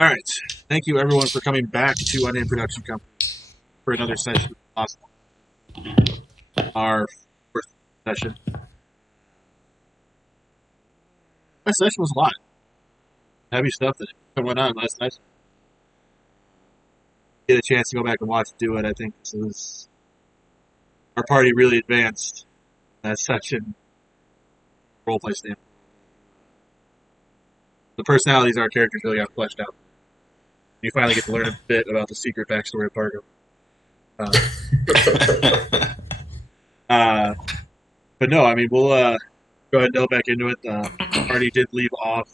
All right. Thank you, everyone, for coming back to Unnamed Production Company for another session of Lost Mine. Our fourth session. That session was a lot. Heavy stuff that went on last night. Get a chance to go back and watch it do it. I think this is our party really advanced in that section. Roleplay standpoint. The personalities of our characters really got fleshed out. You finally get to learn a bit about the secret backstory of Pargo. But no, I mean, we'll go ahead and delve back into it. The party did leave off.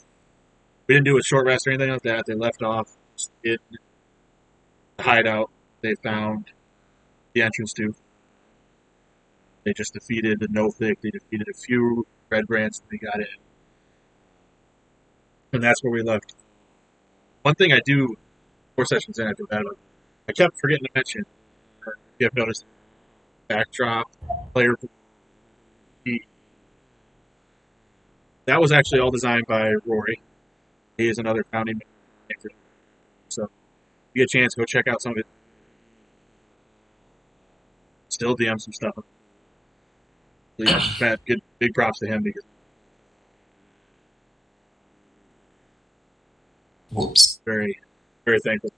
We didn't do a short rest or anything like that. They left off in the hideout they found the entrance to. They just defeated the Nothic. They defeated a few Redbrands that they got in. And that's where we left. One thing I do, 4 sessions in, I feel bad about. I kept forgetting to mention, if you have noticed, backdrop, player. That was actually all designed by Rory. He is another founding member. So, if you get a chance, go check out some of it. Still DM some stuff. Yeah, good big props to him because very, very thankful.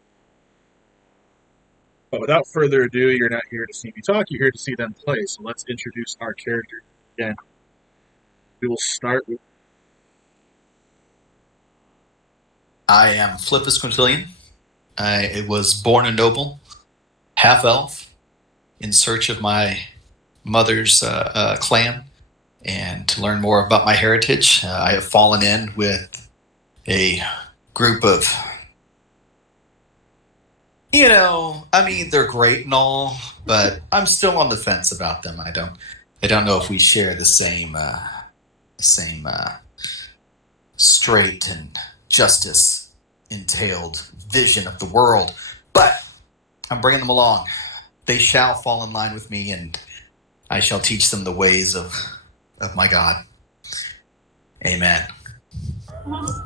But without further ado, you're not here to see me talk, you're here to see them play. So let's introduce our character again. We will start with... I am Flippus Quintillion. I was born a noble, half-elf, in search of my mother's clan, and to learn more about my heritage. I have fallen in with a group of, they're great and all, but I'm still on the fence about them. I don't know if we share the same straight and justice entailed vision of the world, but I'm bringing them along. They shall fall in line with me, and I shall teach them the ways of my God. Amen. All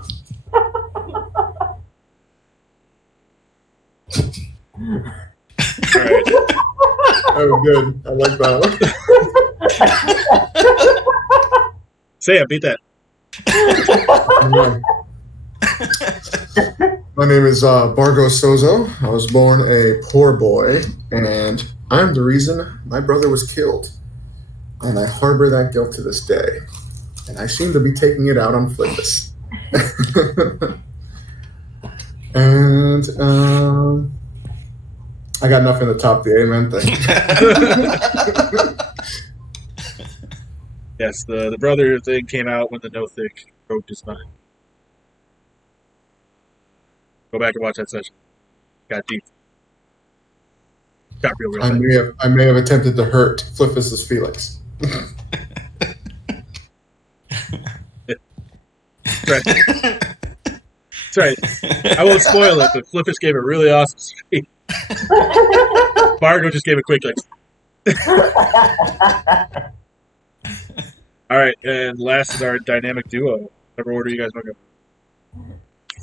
right. Oh, good. I like that one. Say it, beat that. My name is Bargo Sozo. I was born a poor boy, and I'm the reason my brother was killed. And I harbor that guilt to this day. And I seem to be taking it out on Flippus. And I got nothing to top the amen thing. Yes, the brother thing came out when the Nothic broke his spine. Go back and watch that session. Got deep. Got real. I may have attempted to hurt Flippus's feelings. That's right. I won't spoil it, but Flippus gave a really awesome speech. Bargo just gave a quick All right, and last is our dynamic duo. Whatever order you guys want to go.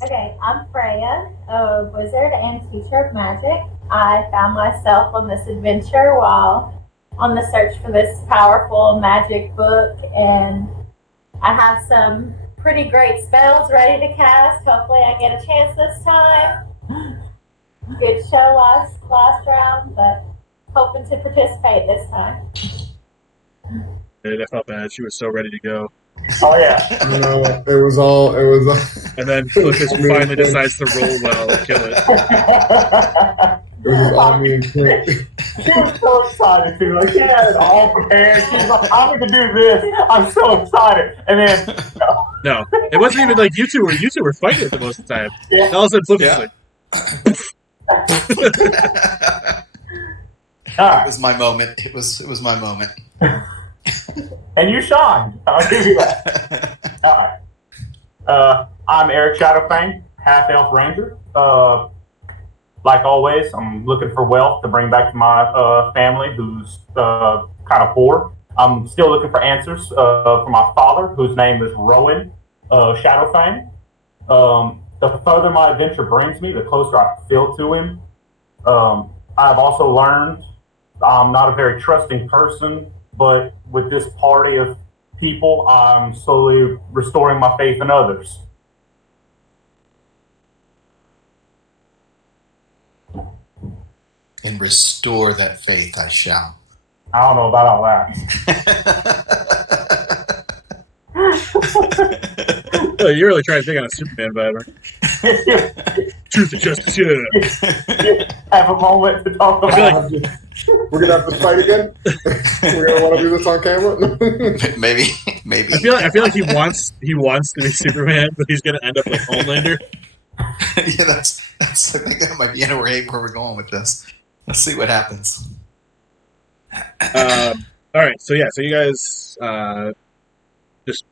Okay, I'm Freya, a wizard and teacher of magic. I found myself on this adventure while on the search for this powerful magic book, and I have some pretty great spells ready to cast. Hopefully I get a chance this time. Good show last round, but hoping to participate this time. I felt bad. She was so ready to go. Oh, yeah. It was all... And then Flippus finally decides to roll well and kill it. It was all me and Clint. She was so excited, too. Like, yeah, it's all prepared. She's like, I'm going to do this. I'm so excited. And then... No, it wasn't even like you two were fighting the most of the time. Yeah. All of a sudden, Flippus was like... It was my moment. It was my moment. And you shined. I'll give you that. All right. I'm Eric Shadowfang, half-elf ranger. Like always, I'm looking for wealth to bring back to my family, who's kind of poor. I'm still looking for answers for my father, whose name is Rowan Shadowfang. the further my adventure brings me, the closer I feel to him. I've also learned I'm not a very trusting person, but with this party of people, I'm slowly restoring my faith in others. And restore that faith I shall. I don't know about all that. Well, you're really trying to think on a Superman vibe, right? Truth and justice, yeah. Have a moment to talk about it. We're gonna have to fight again. We're gonna want to do this on camera. maybe. I feel like he wants to be Superman, but he's gonna end up like Homelander. Yeah, that's I think that might be where we're going with this. Let's see what happens. All right, so you guys just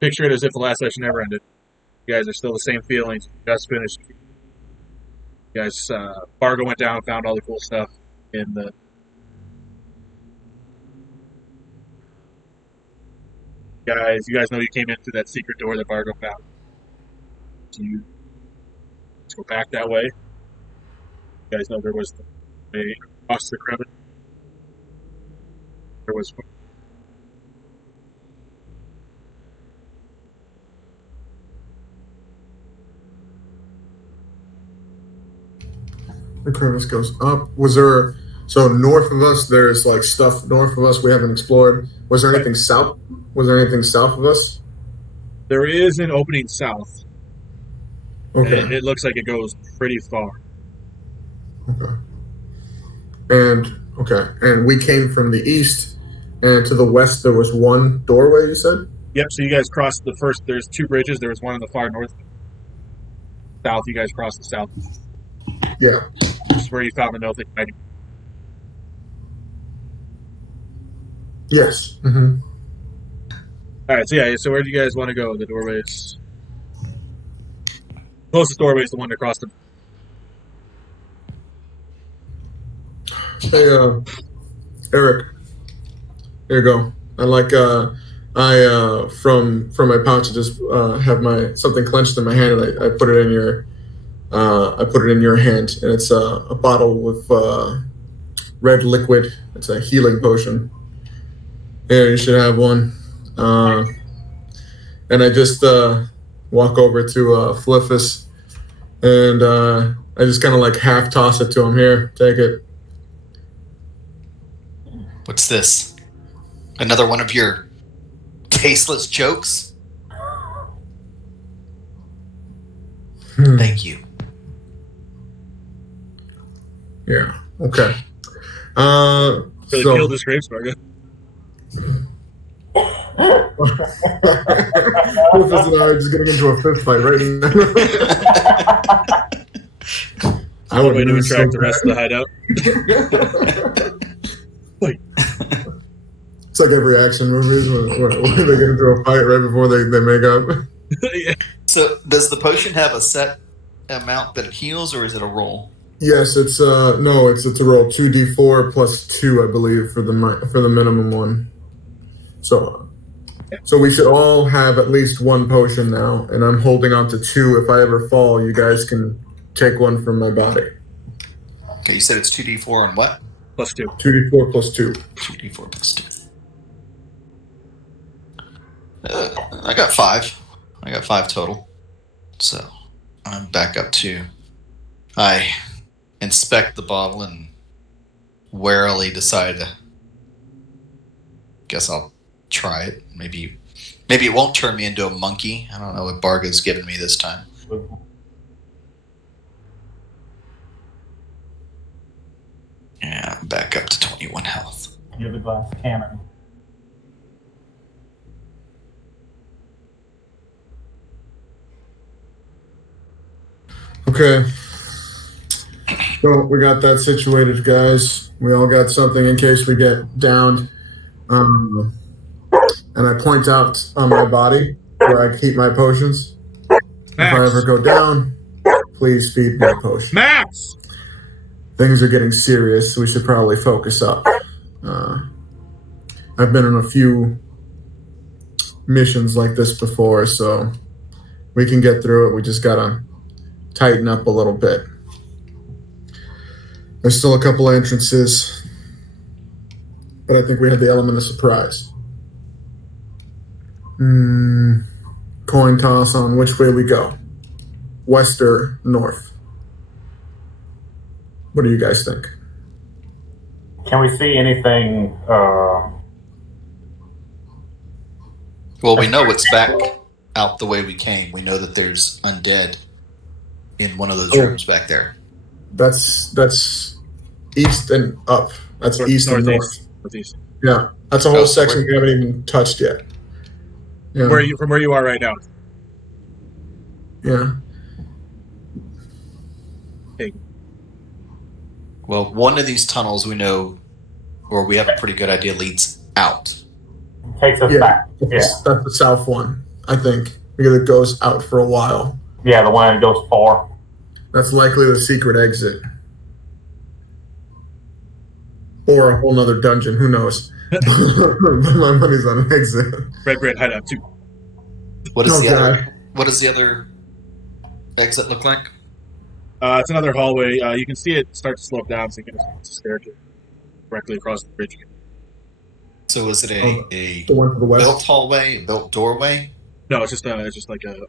picture it as if the last session never ended. You guys are still the same feelings. You just finished. You guys, Bargo went down, found all the cool stuff in the. You guys know you came in through that secret door that Bargo found. So you let's go back that way. You guys know there was the way across the crevice. There was. The crevice goes up. Was there? So north of us, there's like stuff north of us we haven't explored. Was there anything south? Was there anything south of us? There is an opening south. Okay. And it looks like it goes pretty far. Okay. And we came from the east, and to the west there was one doorway. You said. Yep. So you guys crossed the first. There's two bridges. There was one in the far north. South. You guys crossed the south. Yeah. This is where you found the Nothic hiding. Yes. Mm-hmm. All right. So where do you guys want to go? The doorways. Closest doorway is the one across the. Hey, Eric. Here you go. From my pouch, I just have something clenched in my hand, and I put it in your. I put it in your hand, and it's a bottle with red liquid. It's a healing potion. Here, you should have one. And I just walk over to Fliffus, and I just kind of like half toss it to him. Here, take it. What's this? Another one of your tasteless jokes? Thank you. Yeah. Okay. Really So killed this grapes, Bargo. Rufus and I are just getting into a fist fight right now. I One would way to lose attract so the rest of the hideout. bad. It's like every action movies when they get into a fight right before they make up. Yeah. So, does the potion have a set amount that it heals, or is it a roll? Yes, it's no, it's a roll 2d4 plus 2, I believe, for the minimum one. So we should all have at least one potion now, and I'm holding on to 2. If I ever fall, you guys can take one from my body. Okay, you said it's 2d4 and what? Plus 2. 2d4 plus 2. 2d4 plus 2. I got 5. I got 5 total. So I'm back up to. I inspect the bottle and warily decide to. Guess I'll try it. Maybe it won't turn me into a monkey. I don't know what Bargo's given me this time. Yeah, I'm back up to 21 health. You're the glass cannon. Okay. So we got that situated, guys. We all got something in case we get downed. And I point out on my body where I keep my potions. Max. If I ever go down, please feed me a potion. Max! Things are getting serious, so we should probably focus up. I've been on a few missions like this before, so we can get through it. We just gotta tighten up a little bit. There's still a couple entrances, but I think we had the element of surprise. Coin toss on which way we go. West or north? What do you guys think? Can we see anything? Well, we know it's back out the way we came. We know that there's undead in one of those rooms back there. That's east and up. That's east and north. Northeast. Yeah, that's a whole section we haven't even touched yet. Yeah. From where you are right now. Yeah. Hey. Well, one of these tunnels we know, or we have a pretty good idea, leads out. Takes us back. Yeah. That's the south one, I think, because it goes out for a while. Yeah, the one that goes far. That's likely the secret exit. Or a whole nother dungeon, who knows? My money's on an exit. Redbrand Hideout 2. What does the other exit look like? It's another hallway. You can see it start to slope down, so you can just stare directly across the bridge. So is it a the one to the west? built hallway, a built doorway? No, it's just like a...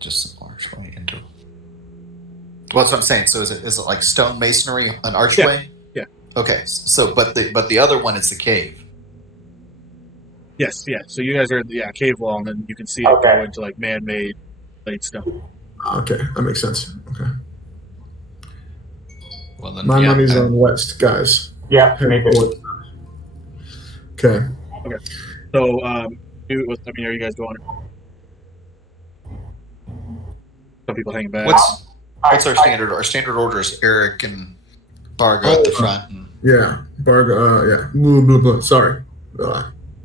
Just an archway into... Well, that's what I'm saying. So is it like stone masonry, an archway? Yeah. Okay. So, but the other one is the cave. Yes, yeah. So you guys are in the cave wall, and then you can see it go into like man-made laid stone. Okay, that makes sense. Okay. Well, then, My money's on west, guys. Yeah, me too. Okay. Okay. So, are you guys going? Some people hanging back. What's our standard? Our standard order is Eric and Bargo at the front. Yeah, Bargo. Yeah. Blah, blah, blah. Sorry.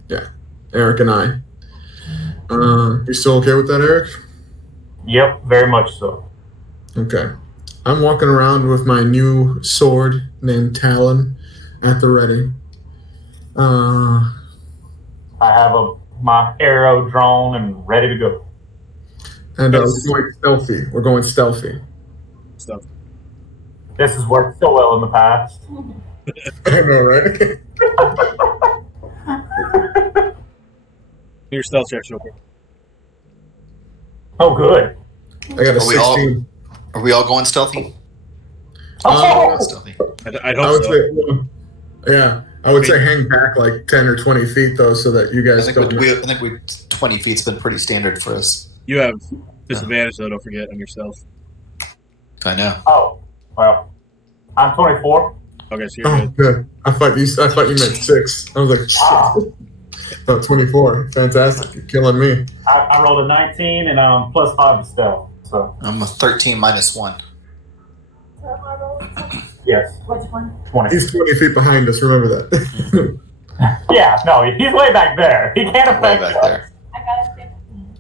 Yeah, Eric and I. You still okay with that, Eric? Yep, very much so. Okay. I'm walking around with my new sword named Talon at the ready. I have my arrow drawn and ready to go. And we're going stealthy. Stuff. This has worked so well in the past. I know, right? Your stealth check, real quick. Oh, good. I got a 16. Are we all going stealthy? Stealthy. I'd hope so. I would say hang back like 10 or 20 feet, though, so that you guys don't... I think 20 feet's been pretty standard for us. You have disadvantage, though, don't forget, on your stealth. I know. Oh, well. I'm 24. Okay, so you're good. Good. I thought you meant 6. I was like, shit. Oh, 24. Fantastic. You're killing me. I rolled a 19, and I'm plus 5 to stealth. So. I'm a 13 minus 1. Yes. Which one? 20. He's 20 feet behind us. Remember that. Yeah, no, he's way back there. He can't affect Way back us. there. I got a 15.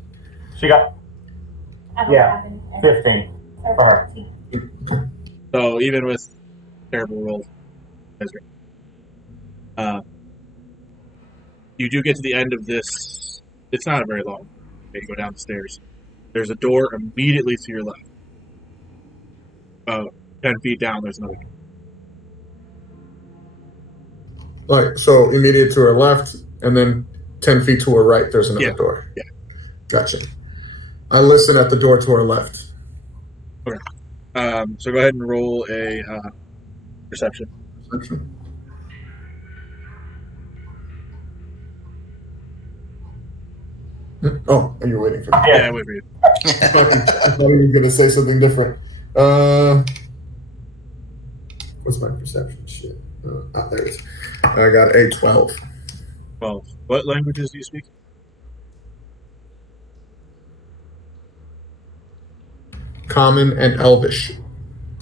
She got I don't Yeah, have anything. 15 So for her. 13. So even with terrible rolls, you do get to the end of this. It's not very long. You go down the stairs. There's a door immediately to your left. 10 feet down, there's another door. Like, so immediate to our left, and then 10 feet to our right, there's another door. Yeah. Gotcha. I listen at the door to our left. Okay. So go ahead and roll a perception. Perception. Oh, and you're waiting for me. Yeah, I wait for you. I thought you were going to say something different. What's my perception? Shit. There it is. I got a 12. Well, what languages do you speak? Common and Elvish.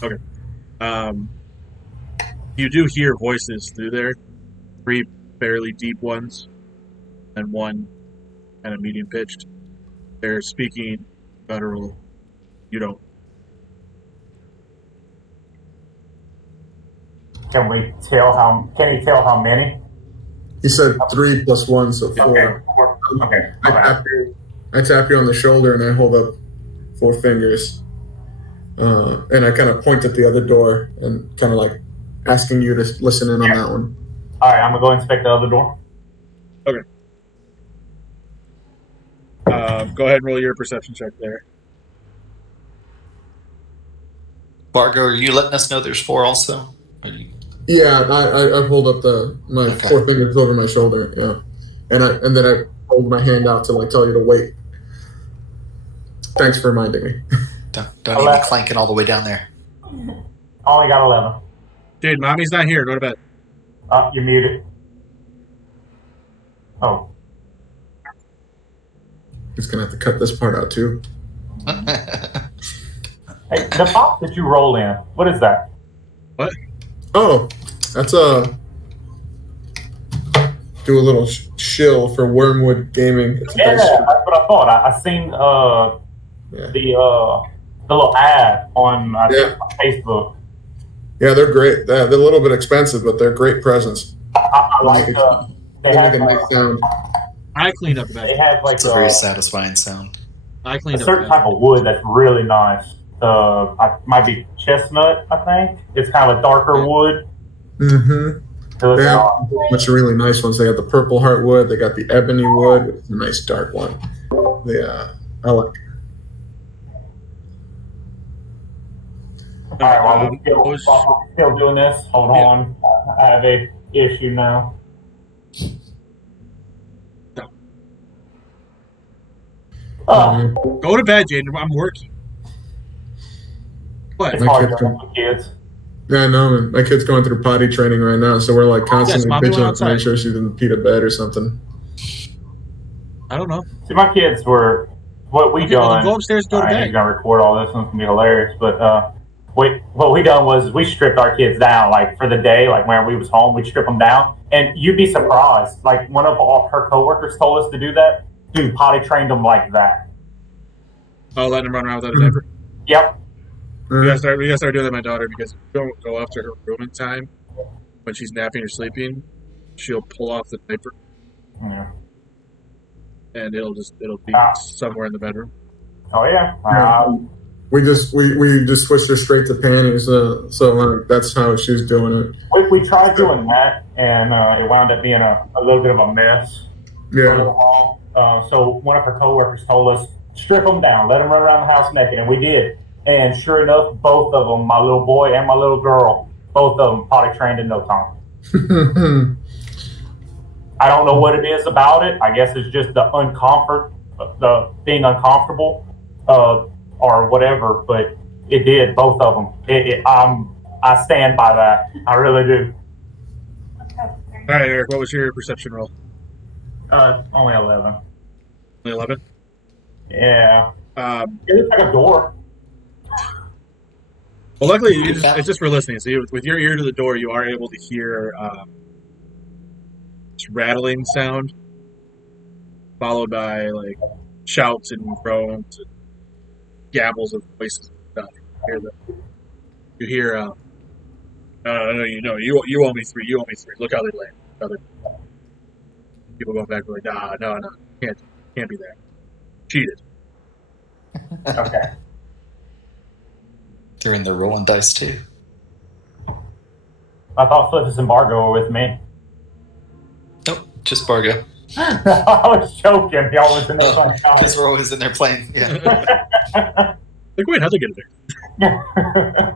Okay. You do hear voices through there. 3 fairly deep ones, and 1 kind of medium pitched. They're speaking guttural. You don't. Can he tell how many? He said 3 plus 1, so 4. Okay. Okay. I tap you on the shoulder and I hold up 4 fingers. And I kind of point at the other door and kind of like asking you to listen in on that one. All right, I'm gonna go inspect the other door. Go ahead and roll your perception check there. Bargo, are you letting us know there's 4 also? Yeah, I hold up my 4 fingers over my shoulder. Yeah, and then I hold my hand out to like tell you to wait. Thanks for reminding me. Don't even be clanking all the way down there. Only got 11. Dude, mommy's not here. Go to bed. You're muted. Oh. He's gonna have to cut this part out too. Hey, the box that you roll in, what is that? What? Oh, that's do a little shill for Wormwood Gaming. It's a Yeah, dice- that's what I thought. I seen the little ad on Facebook. Yeah, they're great. They're a little bit expensive, but they're great presents. I like They they make have a nice sound. I cleaned up the they bed. have like It's a very satisfying sound. I a cleaned up certain the bed. type of wood that's really nice. Might be chestnut, I think. It's kind of a darker wood. Mm-hmm. So it's They have not- a bunch of really nice ones. They have the purple heartwood. They got the ebony wood. It's a nice dark one. I like. All right, while Um, we're still doing this, hold on. I have a issue now. Oh, Go to bed, Jaden. I'm working. What? it's My hard kids to with kids. Yeah, no, man. My kid's going through potty training right now, so we're like constantly Mommy went vigilant to make outside. sure she didn't pee to bed or something. I don't know. See, my kids were what we Okay, well, then done. go upstairs and go to I ain't bed. gonna record all this, and it's gonna be hilarious. But what we done was we stripped our kids down, like for the day, like when we was home, we strip them down, and you'd be surprised. Like one of her coworkers told us to do that. Dude, potty trained them like that. Oh, letting him run around without a diaper. Yep. Mm. We gotta start doing that with my daughter because if you don't go after her room in time when she's napping or sleeping, she'll pull off the diaper Yeah. and it'll be somewhere in the bedroom. Oh yeah. We just switched her straight to panties, so that's how she's doing it. We tried doing that, and it wound up being a little bit of a mess. Yeah, So one of her coworkers told us, strip them down, let them run around the house naked, and we did. And sure enough, both of them, my little boy and my little girl, both of them potty trained in no time. I don't know what it is about it. I guess it's just the the being uncomfortable, or whatever. But it did, both of them. I stand by that. I really do. All right, Eric, what was your perception roll? Only 11. Only 11? Yeah. Um, It looks like a door. well, luckily, it's just for listening. So with your ear to the door, you are able to hear this rattling sound, followed by like shouts and groans and gabbles of voices and stuff. You hear no, you owe me 3. You owe me 3. Look how they land. People going back like, no, can't be that. Cheated. Okay. They're in there rolling dice too. I thought Flippus and Bargo were with me. Nope, just Bargo. I was joking. Y'all was in the fun Because we're always in there playing. Yeah. Like, wait, how'd they get there?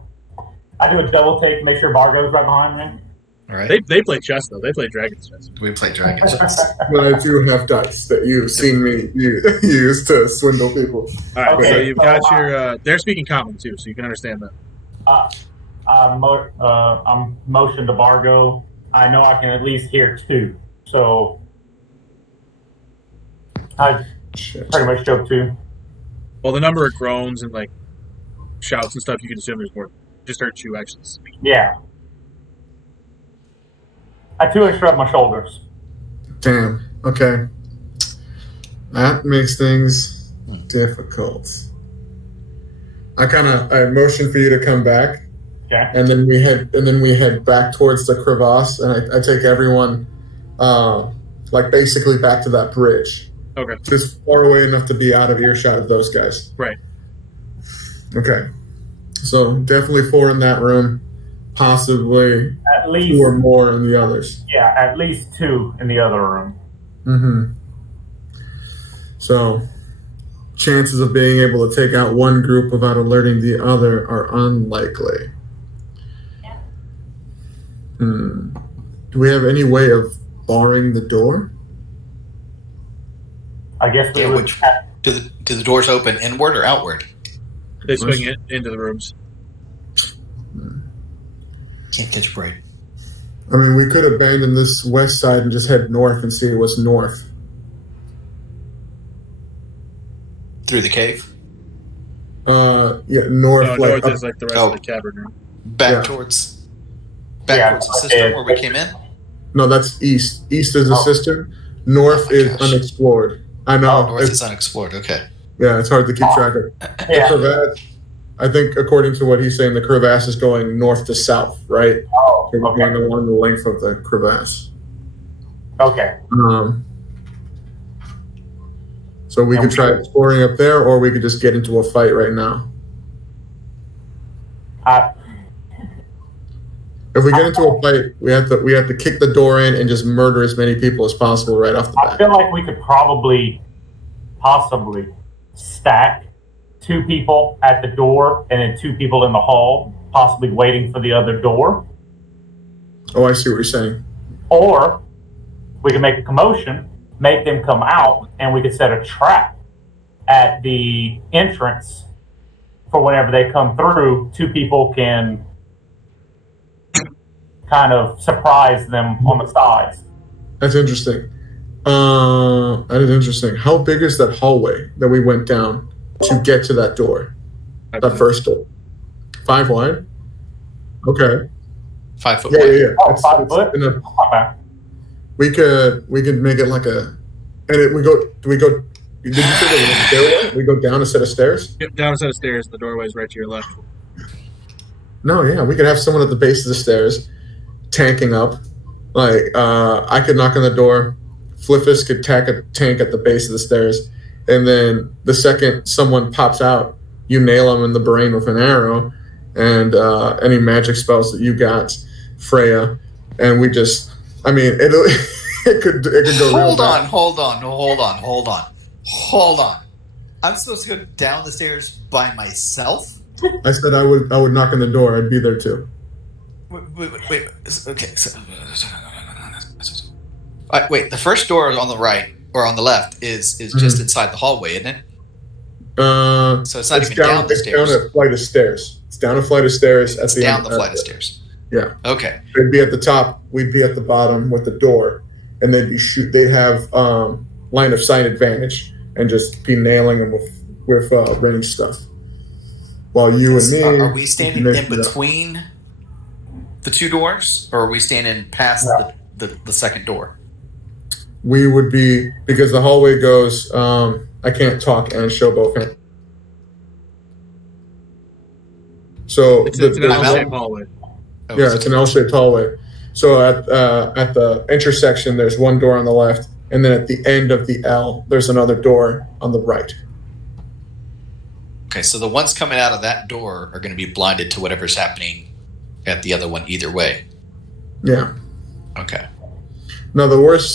I do a double take to make sure Bargo's right behind me. All right. They play chess though. They play Dragon's chess. We play Dragon Chess. but I do have dice that you've seen me use to swindle people. All right, Okay, so you've so, got your. They're speaking common too, so you can understand that. I'm motioned to Bargo. I know I can at least hear 2. So I Shit. pretty much show 2. Well, the number of groans and like shouts and stuff, you can assume there's more. Just heard you actually speak. Yeah. I 2 shrug my shoulders. Damn. Okay. That makes things difficult. I motion for you to come back, Okay. and then we head back towards the crevasse, and I take everyone, like basically back to that bridge, Okay. just far away enough to be out of earshot of those guys. Right. Okay. So definitely 4 in that room, possibly At 2 least, or more in the others. yeah, at least 2 in the other room. Mm-hmm. So chances of being able to take out one group without alerting the other are unlikely. Yeah. Do we have any way of barring the door? I guess we Yeah, would. which do the doors open inward or outward? They swing it into the rooms. Can't catch a break. I mean, we could abandon this west side and just head north and see what's north. Through the cave? Yeah, north. No, like north is like the rest of the cavern room. Back towards the system where we came in? No, that's east. East is a system. North is unexplored. I know. North is unexplored. Okay. Yeah, it's hard to keep track of. Yeah. The crevasse, I think, according to what he's saying, the crevasse is going north to south, right? Oh, So we're okay. going along the length of the crevasse. Okay. So we could try exploring up there, or we could just get into a fight right now. If we get into a fight, we have to kick the door in and just murder as many people as possible right off the I bat. feel like we could possibly stack 2 people at the door and then 2 people in the hall, possibly waiting for the other door. Oh, I see what you're saying. Or we could make a commotion, make them come out, and we could set a trap at the entrance for whenever they come through. 2 people can kind of surprise them on the sides. That's interesting. That is interesting. How big is that hallway that we went down to get to that door? That first door? 5 wide? Okay. 5 foot Yeah, wide. yeah, yeah. Oh, 5 foot? enough. Okay. We could make it like a, and did you say there was a stairway? We go down a set of stairs? Yep, down a set of stairs. The doorway's right to your left. No, yeah, we could have someone at the base of the stairs tanking up. Like, I could knock on the door. Fliffus could tank at the base of the stairs. And then the second someone pops out, you nail them in the brain with an arrow and any magic spells that you got, Freya. And we just, I mean, it could go real bad. Hold on. I'm supposed to go down the stairs by myself? I said I would knock on the door. I'd be there too. Wait. Okay. Wait, the first door on the right or on the left is just inside the hallway, isn't it? So it's not even down the stairs. It's down a flight of stairs. It's down a flight of stairs at the end. Down the flight of stairs. Yeah. Okay. They'd be at the top. We'd be at the bottom with the door, and they'd have line of sight advantage and just be nailing them with range stuff. While you and me, are we standing in between the 2 doors, or are we standing past the second door? We would be, because the hallway goes. I can't talk and show both hands. So It's an L-shaped hallway. Yeah, it's an L-shaped hallway. So at the intersection, there's one door on the left, and then at the end of the L, there's another door on the right. Okay, so the ones coming out of that door are going to be blinded to whatever's happening at the other one either way. Yeah. Okay. Now, the worst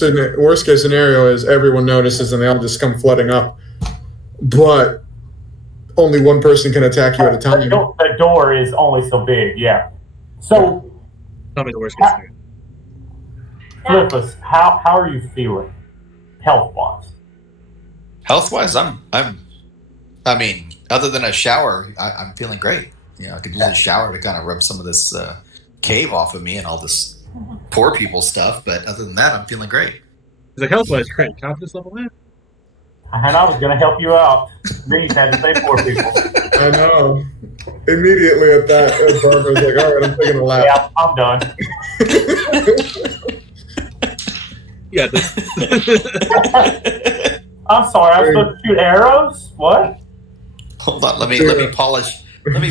case scenario is everyone notices and they all just come flooding up. But only one person can attack you at a time. The door is only so big, yeah. So, Tell me the worst case scenario. Flippus, how are you feeling, health-wise? Health-wise, I mean, other than a shower, I'm feeling great. You know, I could use a shower to kind of rub some of this cave off of me and all this poor people stuff. But other than that, I'm feeling great. He's like, health-wise, great. Confidence level, man. And I was going to help you out. Then you had to say poor people. I know. Immediately at that, Barbara's like, all right, I'm taking a lap. Yeah, I'm done. Yeah. I'm sorry, I'm supposed to shoot arrows? What? Hold on, let me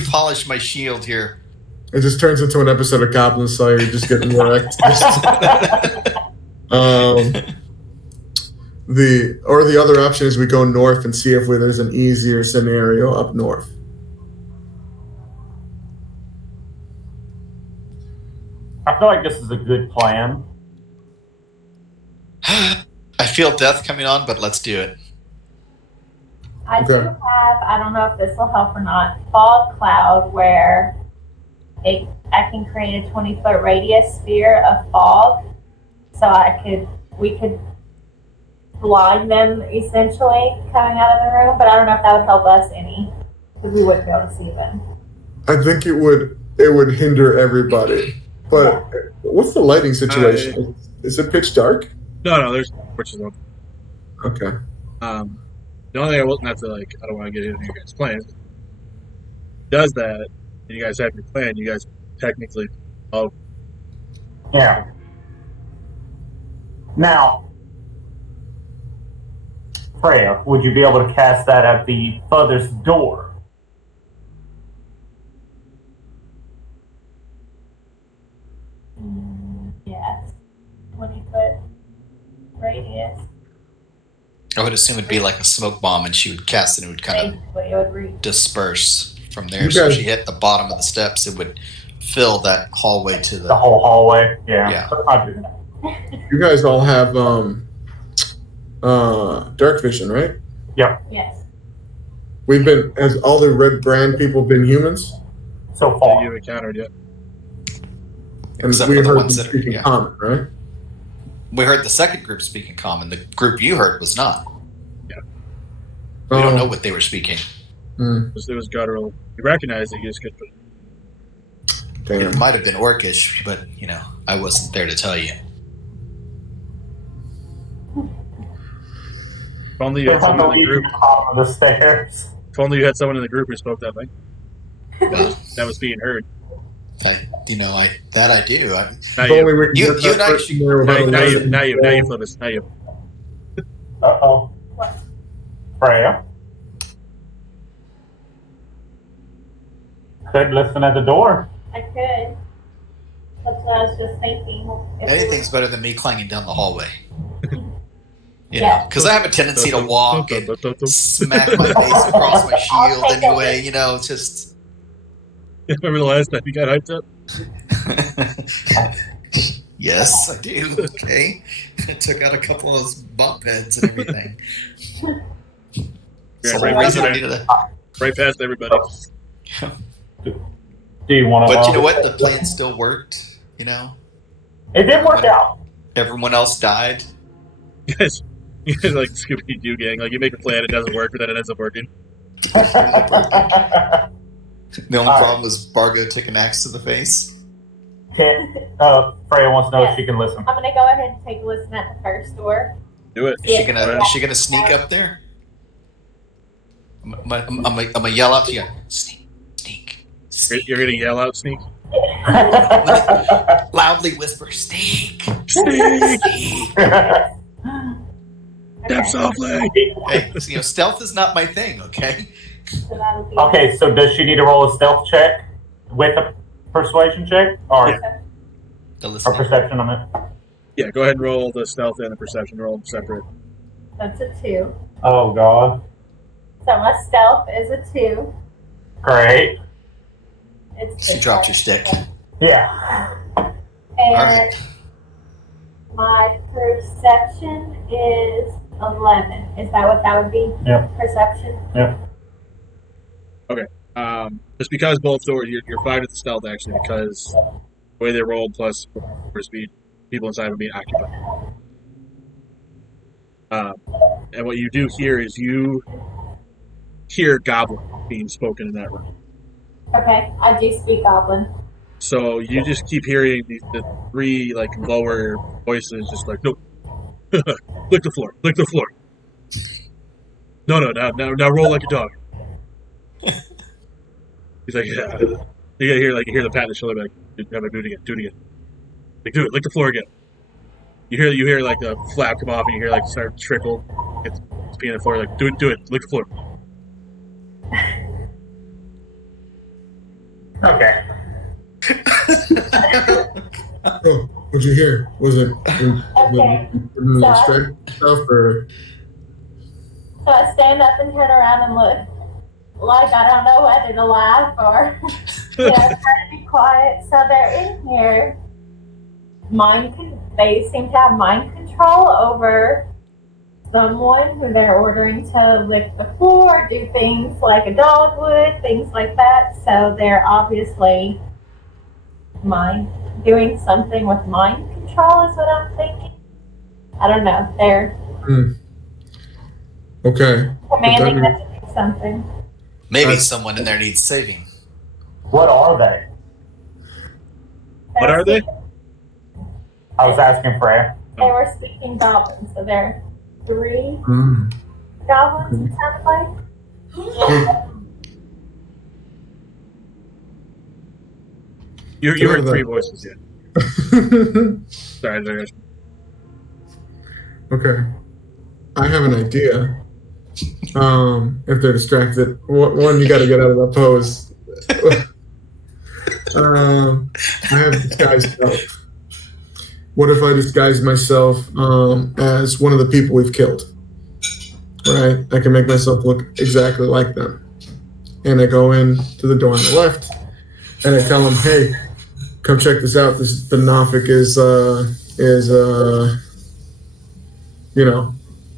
polish my shield here. It just turns into an episode of Goblin Slayer. You're just getting wrecked. The other option is we go north and see if there's an easier scenario up north. I feel like this is a good plan. I feel death coming on, but let's do it. I do Okay. have, I don't know if this will help or not, fog cloud where I can create a 20-foot radius sphere of fog. So we could blind them essentially coming out of the room, but I don't know if that would help us any because we wouldn't be able to see them. I think it would hinder everybody. But what's the lighting situation? Is it pitch dark? No, there's torches on. Okay. The only thing I don't want to get into your guys' plans. Does that, and you guys have your plan, you guys technically, Yeah. Now, Freya, would you be able to cast that at the furthest door? Yes. 20-foot radius. I would assume it'd be like a smoke bomb, and she would cast it, and it would kind Basically, it would reach. of disperse from there. You So if guys- she hit the bottom of the steps, it would fill that hallway to The the. whole hallway? Yeah. Yeah. I'd do that. You guys all have dark vision, right? Yes. Has all the Redbrand people been humans? So that far. you encountered yet. And Except we for the heard them ones that are- speaking yeah. common, right? We heard the second group speak in common. The group you heard was not. We Oh, don't know what they were speaking. hmm, It was guttural. You recognize it, you just could put It damn. might have been Orcish, but I wasn't there to tell you. If only you had If I'm someone in the leaving group. the bottom of the stairs. If only you had someone in the group who spoke that way. Well, That was being heard. I do. Not If you. only we could You- get you that and I person should- there without Now you, a now you, now you, Flippus. Now you. Uh-oh. What? Freya? Could listen at the door. I could. That's what I was just thinking. If we Anything's better than me clanging down the hallway. Yeah. Because I have a tendency to walk and smack my face across my I'll shield take anyway. It's just. Remember the last time you got hyped up? Yes, I do. Okay, I took out a couple of those bump heads and everything. Yeah, So right, the reason I right, needed a- right past everybody. Do you want to? But you know what? The plan still worked. It did work out. Everyone else died. You guys like Scooby Doo gang. Like you make a plan, it doesn't work, but then it ends up working. The only All right. problem was Bargo took an axe to the face. Freya wants to know if she can listen. I'm gonna go ahead and take a listen at the first door. Do it. Is she gonna sneak up there? I'm gonna yell out to you. Sneak, sneak, sneak. You're gonna yell out, sneak. Loudly whisper, sneak, Sneak! sneak. Step softly! Hey, stealth is not my thing. Okay. So that'll be Okay, so does she need to roll a stealth check with a persuasion check? Or The listening. perception on it? Yeah, go ahead and roll the stealth and the perception roll separate. That's a 2. Oh, God. So my stealth is a 2. Great. It's She dropped your stick. Yeah. And Alright. my perception is 11. Is that what that would be? Yep. Perception? Just because both doors, you're fine with the stealth actually, because the way they rolled plus for speed, people inside would be occupied. And what you do here is you hear Goblin being spoken in that room. Okay, I do speak Goblin. So you just keep hearing the three lower voices, just like, nope, lick the floor, lick the floor. No, now roll like a dog. He's like, yeah. You hear the pat on the shoulder, like, do it again. Like, do it, lick the floor again. You hear like the flap come off, and you hear start to trickle. It's peeing on the floor, like, do it, lick the floor. Okay. Oh, what'd you hear? Was it Okay. straight stuff or? So I stand up and turn around and look like I don't know whether to laugh or try to be quiet. So they're in here they seem to have mind control over someone who they're ordering to lick the floor, do things like a dog would, things like that. So they're obviously doing something with mind control is what I'm thinking. I don't know. They're Okay. commanding them to do something. Maybe someone in there needs saving. What are they? What are they? I was asking Freya. They were speaking goblins, so they're 3 Mm. goblins, it sounded like. You heard 3 voices, yeah. Sorry. Okay. I have an idea. If they're distracted, one, you got to get out of that pose. I have disguised self. What if I disguise myself as one of the people we've killed? Right? I can make myself look exactly like them. And I go in to the door on the left, and I tell them, "Hey, come check this out. The Nothic is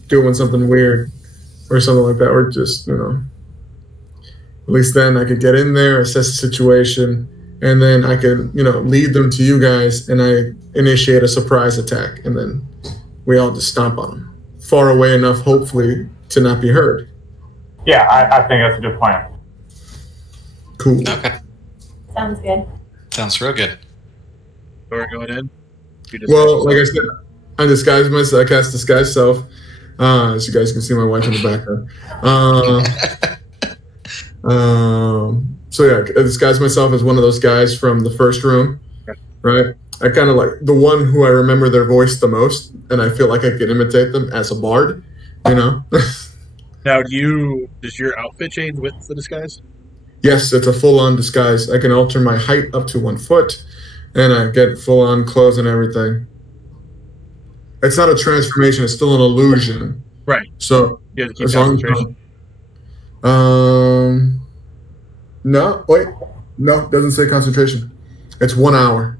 doing something weird or something like that, or just at least then I could get in there, assess the situation, and then I could lead them to you guys, and I initiate a surprise attack, and then we all just stomp on them far away enough, hopefully, to not be heard." Yeah, I think that's a good plan. Cool. Okay. Sounds good. Sounds real good. We're going in. Well, like I said, I disguise myself. I cast disguise self. So you guys can see my wife in the background. So yeah, I disguise myself as one of those guys from the first room, right? I kind of like the one who I remember their voice the most, and I feel like I can imitate them as a bard, Now, does your outfit change with the disguise? Yes, it's a full-on disguise. I can alter my height up to 1 foot, and I get full-on clothes and everything. It's not a transformation; it's still an illusion. Right. So you have to keep concentration. No, wait. No, it doesn't say concentration. It's 1 hour.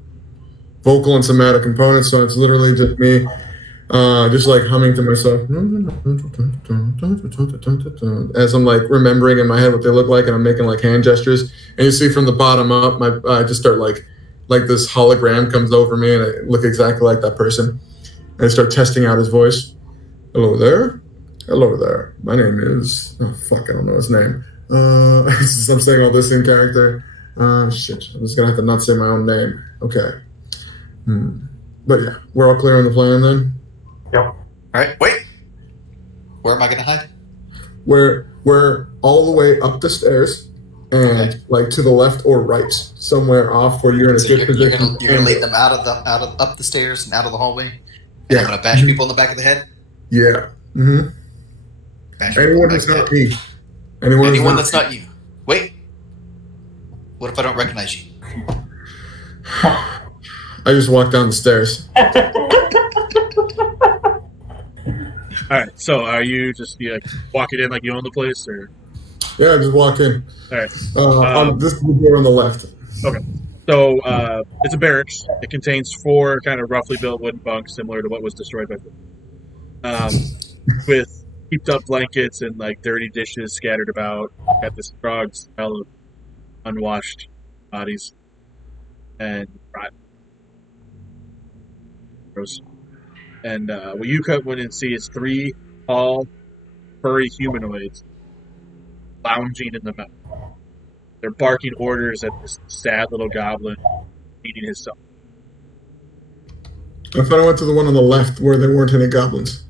Vocal and somatic components, so it's literally just me just like humming to myself as I'm like remembering in my head what they look like, and I'm making like hand gestures. And you see from the bottom up, I just start like this hologram comes over me, and I look exactly like that person. And I start testing out his voice. Hello there. Hello there. My name is... Oh, fuck, I don't know his name. Since I'm saying all this in character. Shit, I'm just going to have to not say my own name. Okay. But yeah, we're all clear on the plan then? Yep. All right, wait. Where am I going to hide? We're all the way up the stairs and like to the left or right, somewhere off where you're in a good position. You're going to lead them out of up the stairs and out of the hallway? And Yeah. I'm going to bash people in the back of the head? Yeah. Mm-hmm. Anyone that's not me. Anyone that's not you. Wait. What if I don't recognize you? I just walked down the stairs. All right. So, are you just walking in like you own the place, or? Yeah, just walk in. All right. This is the door on the left. Okay. So it's a barracks. It contains 4 kind of roughly built wooden bunks, similar to what was destroyed by with heaped up blankets and like dirty dishes scattered about. Got this strong smell of unwashed bodies and rotten. Gross. And what you come in and see is 3 tall, furry humanoids lounging in the meadow. They're barking orders at this sad little goblin eating his son. I thought I went to the one on the left where there weren't any goblins.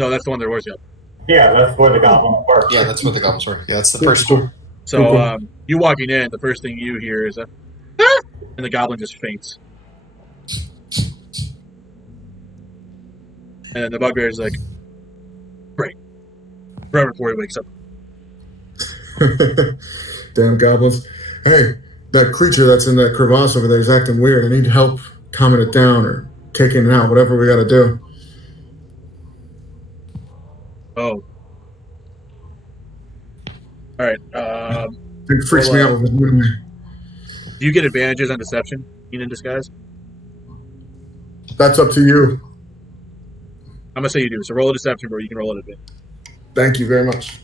No, that's the one there was. Yet. Yeah, that's where the goblins were. Yeah, that's where the goblins were. Yeah, that's the first door. So you walking in, the first thing you hear is a and the goblin just faints. And the bugbear is like, great. Right before he wakes up. Damn goblins. Hey, that creature that's in that crevasse over there is acting weird. I need help calming it down or taking it out, whatever we gotta do. Oh. Alright. It freaks me out. Do you get advantages on deception, being in disguise? That's up to you. I'm gonna say you do. So roll a deception, bro. You can roll it a bit. Thank you very much.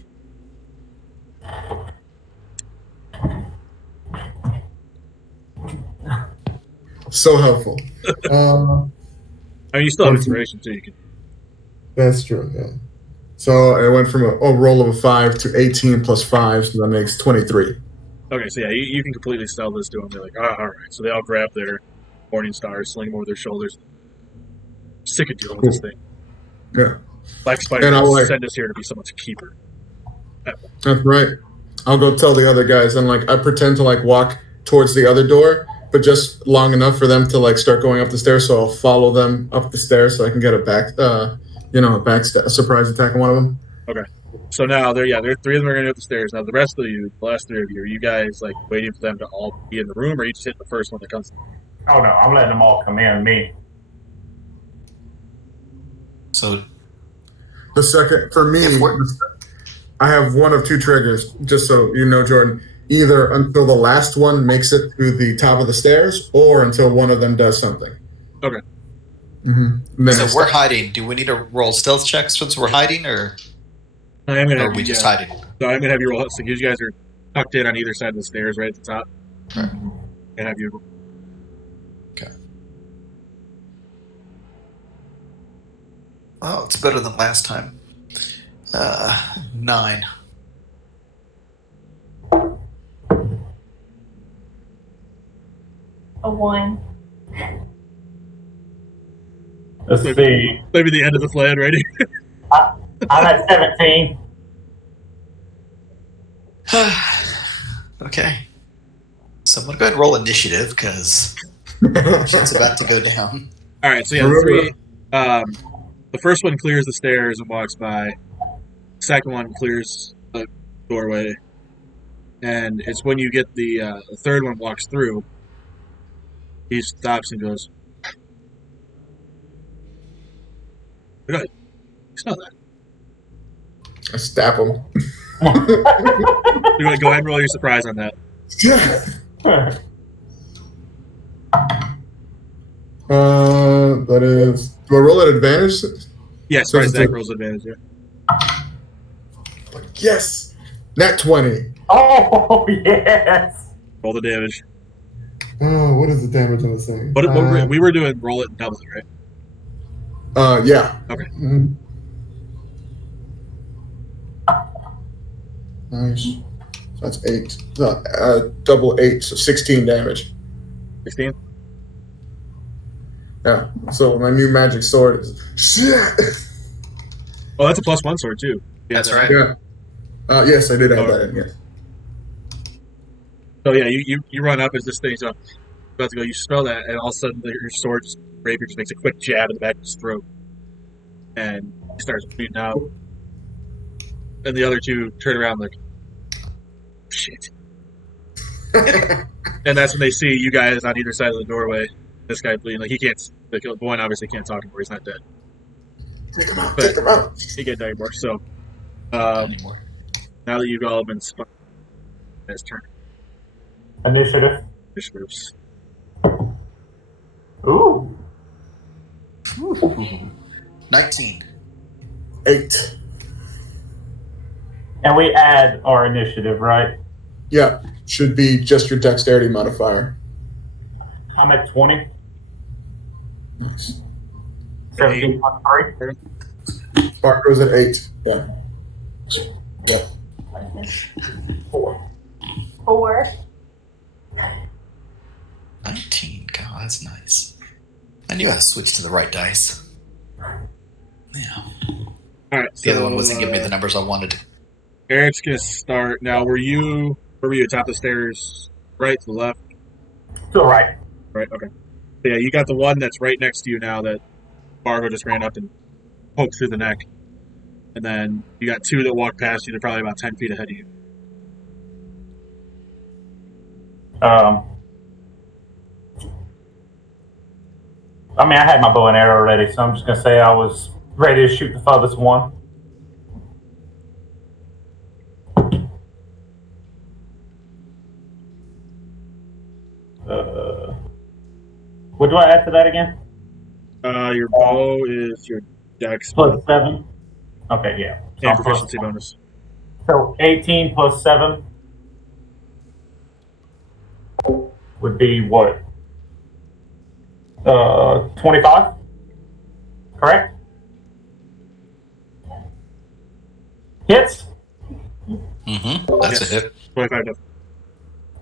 So helpful. I mean, you still have inspiration too. You can. That's true. Yeah. So it went from a roll of a 5 to 18 plus 5, so that makes 23. Okay, so yeah, you can completely sell this to them. They're like, all right. So they all grab their morning stars, sling them over their shoulders. Sick of dealing with this thing. Yeah. Black Spider sent us here to be someone's keeper. That's right. I'll go tell the other guys, and I pretend to walk towards the other door, but just long enough for them to start going up the stairs. So I'll follow them up the stairs so I can get a surprise attack on one of them. Okay. So now three of them are going to go up the stairs. Now the rest of you, the last three of you, are you guys waiting for them to all be in the room, or are you just hitting the first one that comes? Oh no, I'm letting them all come in. Me. So The second, for me, I have one of two triggers, just so you know, Jordan. Either until the last one makes it to the top of the stairs, or until one of them does something. Okay. Mm-hmm. So we're hiding. Do we need to roll stealth checks since we're hiding, or are we just hiding? So I'm going to have you roll. So you guys are tucked in on either side of the stairs, right at the top. Right. And have you. Okay. Oh, it's better than last time. 9. A 1. Let's see. Maybe the end of the plan, ready? I'm at 17. Okay. So I'm going to go ahead and roll initiative because shit's about to go down. All right, so yeah, the three. The first one clears the stairs and walks by. The second one clears the doorway, and it's when you get the third one walks through. He stops and goes, "Good, you smell that." I stab him. You're going to go ahead and roll your surprise on that. Yeah. That is. Do I roll at advantage? Yeah, surprise attack rolls advantage. Yeah. Yes. Nat 20. Oh yes. Roll the damage. Oh, what is the damage on this thing? We were doing roll it and double it, right? Yeah. Okay. Mm-hmm. Nice. So that's 8. Double 8, so 16 damage. 16. Yeah. So my new magic sword is. Oh, that's a +1 sword too. Yeah, That's right. Yeah. Yes, I did add that in. Yes. So yeah, you run up as this thing's about to go. You smell that, and all of a sudden your sword, rapier, just makes a quick jab in the back of his throat, and he starts bleeding out. And the other two turn around like, shit. And that's when they see you guys on either side of the doorway. This guy bleeding, he can't. The one obviously can't talk anymore. He's not dead. Take him out. But Take him out. he can't die anymore. So Anymore. now that you've all been spun, his turn. Initiative. Initiatives. Ooh. 19. 8. And we add our initiative, right? Yeah. Should be just your dexterity modifier. I'm at 20. Nice. 17 plus 3. Bart goes at 8. Yeah. Yeah. 4. 4. 19. God, that's nice. I knew I switched to the right dice. Yeah. All right. The other one wasn't giving me the numbers I wanted. Eric's gonna start now. Where were you top of the stairs? Right to the left? To the right. Right. Okay. So yeah, you got the one that's right next to you now that Bargo just ran up and poked through the neck, and then you got two that walked past you. They're probably about 10 feet ahead of you. I mean, I had my bow and arrow ready, so I'm just gonna say I was ready to shoot the farthest one. What do I add to that again? Your bow is your dex Plus 7. Okay, yeah. So and I'm plus proficiency bonus. So 18 plus 7 would be what? 25? Correct? Hits? Mm-hmm. That's Yes. a hit. 25 to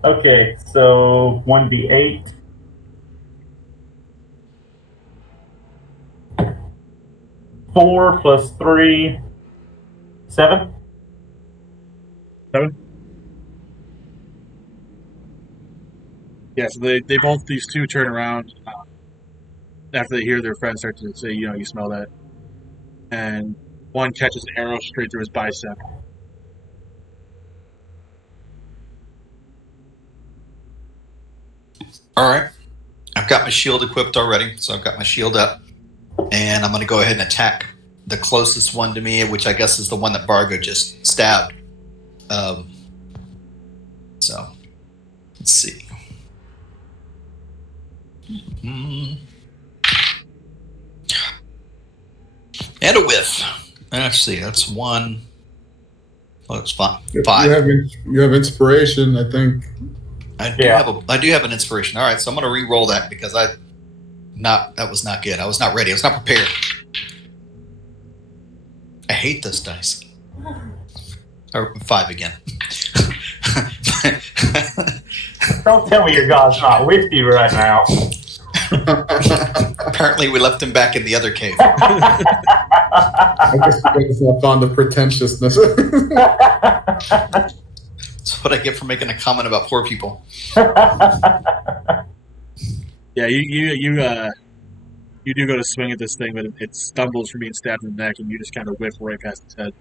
Okay, so 1d8. Four plus 3, 7. 7. Yeah, so they both, these two turn around after they hear their friend start to say, you smell that. And one catches an arrow straight through his bicep. All right. I've got my shield equipped already, so I've got my shield up. And I'm going to go ahead and attack the closest one to me, which I guess is the one that Bargo just stabbed. So, let's see. And a whiff. Let's see. That's one. Oh, it's five. You have inspiration, I think. I do have an inspiration. All right, so I'm going to re-roll that because that was not good. I was not ready. I was not prepared. I hate this dice. Or 5 again. Don't tell me your god's not with you right now. Apparently, we left him back in the other cave. I guess it's not fond of pretentiousness. That's what I get for making a comment about poor people. Yeah, you do go to swing at this thing, but it stumbles from being stabbed in the neck, and you just kind of whiff right past its head.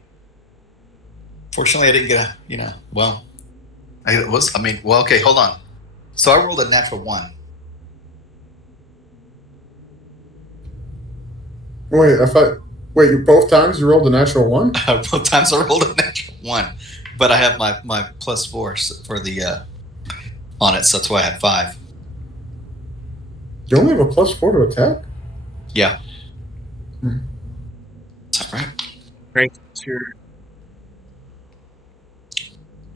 Fortunately, I didn't get okay, hold on. So I rolled a natural 1. Wait, both times you rolled a natural 1? Both times I rolled a natural 1. But I have my plus 4 for the on it, so that's why I had 5. You only have a plus 4 to attack? Yeah. Is that right? Right? It's your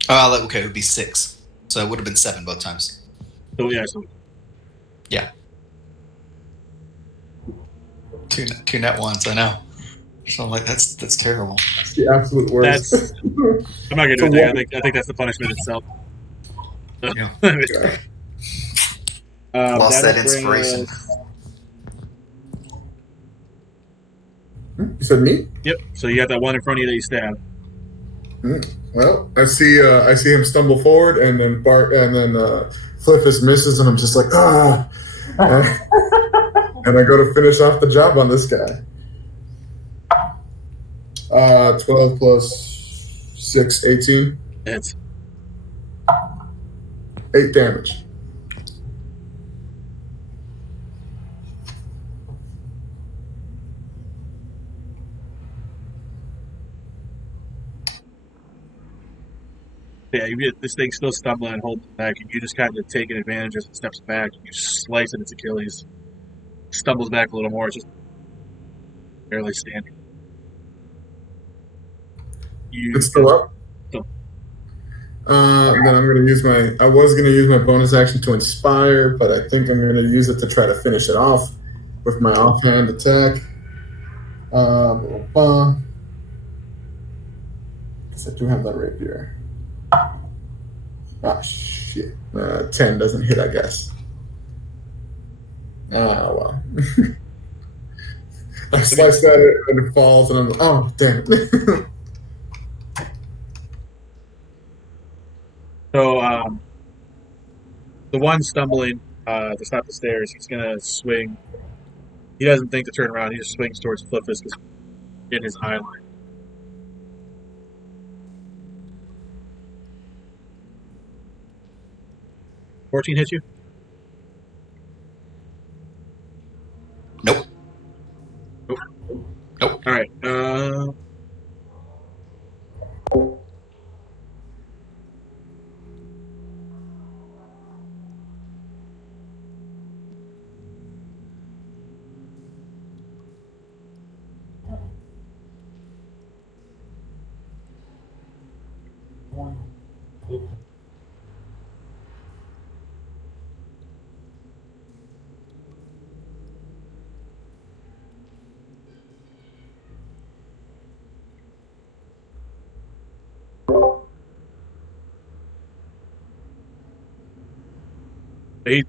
Okay, it would be 6. So it would have been 7 both times. so Yeah. Two net ones, I know. So I'm like, that's terrible. That's the absolute worst. I'm not gonna do anything. I think that's the punishment itself. Yeah. Lost that inspiration. You said me? Yep. So you got that one in front of you that you stabbed. Well, I see him stumble forward, and then Fliffus misses, and I'm just like, and I go to finish off the job on this guy. 12 plus 6, 18. It's 8 damage. yeah. You get this thing still stumbling and holding back, and you just kind of taking advantage as it steps back. And you slice at its Achilles, stumbles back a little more. It's just barely standing. It's still up. Still. Then I'm going to use I was going to use my bonus action to inspire, but I think I'm going to use it to try to finish it off with my offhand attack. Guess I do have that rapier. Ah, shit. 10 doesn't hit, I guess. Ah, well. I slice at it and it falls, and I'm like, oh, damn it. So the one stumbling to stop the stairs, he's gonna swing. He doesn't think to turn around. He just swings towards Fliffus in his eye line. $14 hit you? Nope. All right.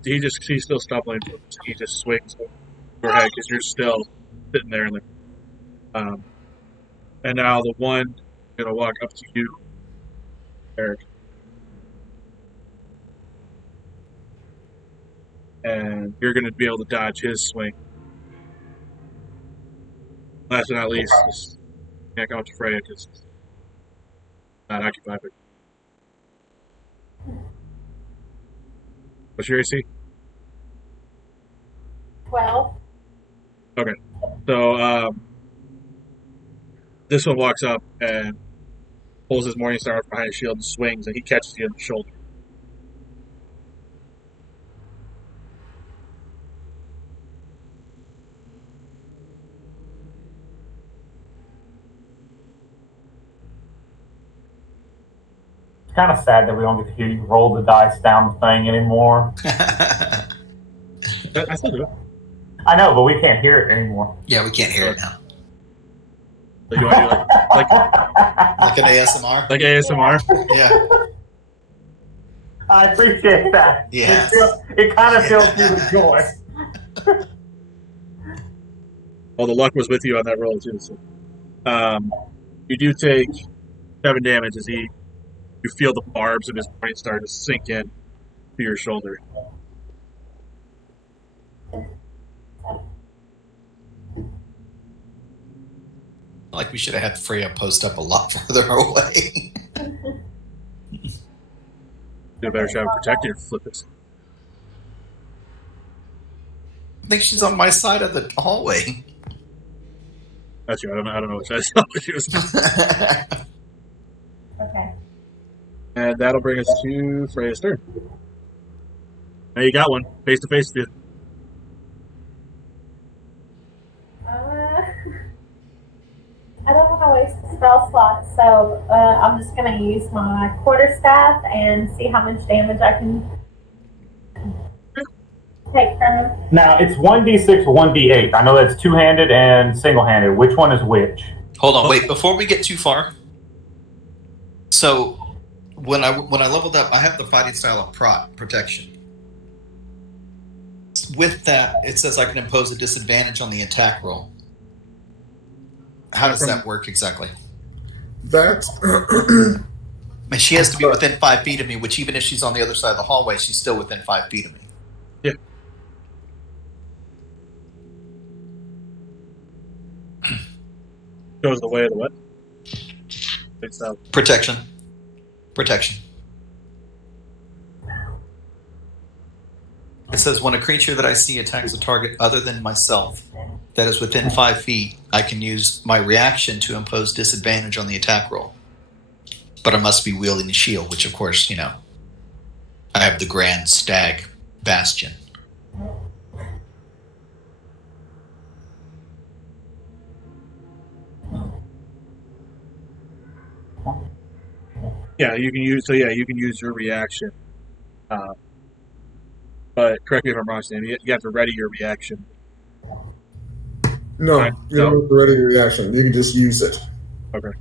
He's still stumbling. He just swings your head because you're still sitting there in the. And now the one gonna walk up to you, Eric, and you're gonna be able to dodge his swing. Last but not least, just can't go to Freya because it's not occupied. But what's your AC? 12. Okay, so this one walks up and pulls his Morningstar behind his shield and swings, and he catches you in the shoulder. It's kind of sad that we don't get to hear you roll the dice down the thing anymore. I still do it. I know, but we can't hear it anymore. Yeah, we can't hear it now. So you want to do like Like an ASMR? like ASMR? Yeah. I appreciate that. Yeah. It kind of fills me with joy. Well, the luck was with you on that roll too. So, you do take 7 damage as you feel the barbs of his point start to sink in to your shoulder. Like we should have had Freya post up a lot further away. Do a better job of protecting your flippers. I think she's on my side of the hallway. That's you. I don't know what side she was. Okay. And that'll bring us to Freya's turn. Now you got one face to face with you. I don't want to waste a spell slot, so I'm just going to use my quarterstaff and see how much damage I can take from him. Now, it's 1d6 or 1d8. I know that's two-handed and single-handed. Which one is which? Hold on, wait, before we get too far. So, when I leveled up, I have the fighting style of protection. With that, it says I can impose a disadvantage on the attack roll. How does that work exactly? That I mean, she has to be within 5 feet of me, which even if she's on the other side of the hallway, she's still within 5 feet of me. Yeah. Goes the way of the what? Protection. It says when a creature that I see attacks a target other than myself that is within 5 feet, I can use my reaction to impose disadvantage on the attack roll. But I must be wielding a shield, which of course, I have the Grand Stag Bastion. Yeah, you can use your reaction. But correct me if I'm wrong, Sam. You have to ready your reaction. no, Right, you don't have to ready your reaction. You can just use it. Okay.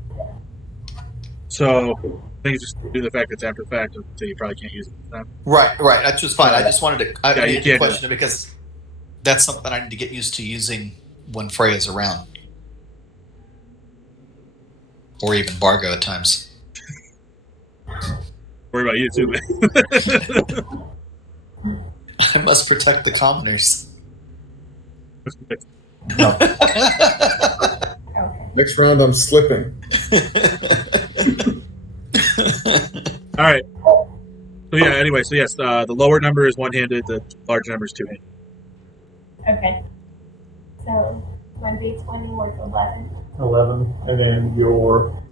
So I think it's just due to the fact that it's after the fact, so you probably can't use it this time. Right. That's just fine. I just wanted to. I you needed to can't do question it because that's something I need to get used to using when Freya's around, or even Bargo at times. Worry about you too, man. I must protect the commoners. No. Okay. Next round, I'm slipping. All right. So yeah. Anyway, so yes, the lower number is one-handed. The larger number is two-handed. Okay. So, my D20 was 11. 11. And then your...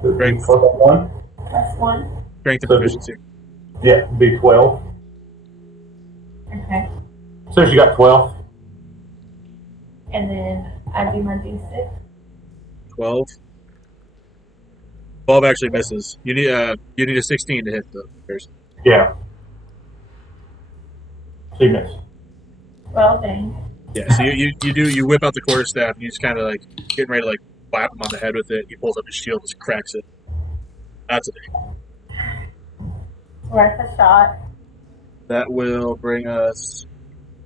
Strength. plus 1? Plus 1. Strength and proficiency. Yeah, D12. Okay. So she got 12. And then I do my D6. 12. 12 actually misses. You need a 16 to hit the person. Yeah. She missed. Well, dang. Yeah. So you whip out the quarterstaff and you just kind of like getting ready to like whap him on the head with it. He pulls up his shield, just cracks it. That's a thing. Worth a shot. That will bring us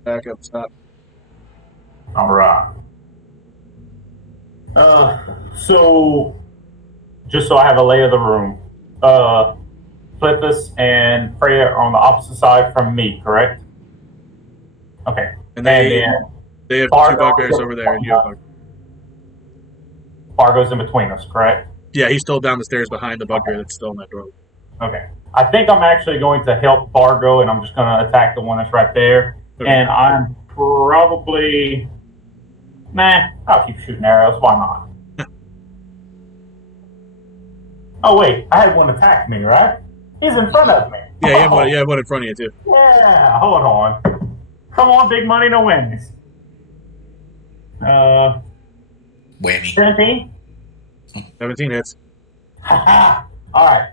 back up top. All right. So just so I have a lay of the room, Flippus and Freya are on the opposite side from me, correct? Okay. And they have two Fargo- bugbears over there, and you have bug. Fargo's in between us, correct? Yeah, he's still down the stairs behind the bugbear that's still in that door. Okay. I think I'm actually going to help Fargo, and I'm just going to attack the one that's right there. Okay. And I'm probably... I'll keep shooting arrows. Why not? Oh, wait. I had one attack me, right? He's in front of me. Yeah, you have one in front of you, too. Yeah, hold on. Come on, big money, no wins. Whammy. 17? 17 hits. All right.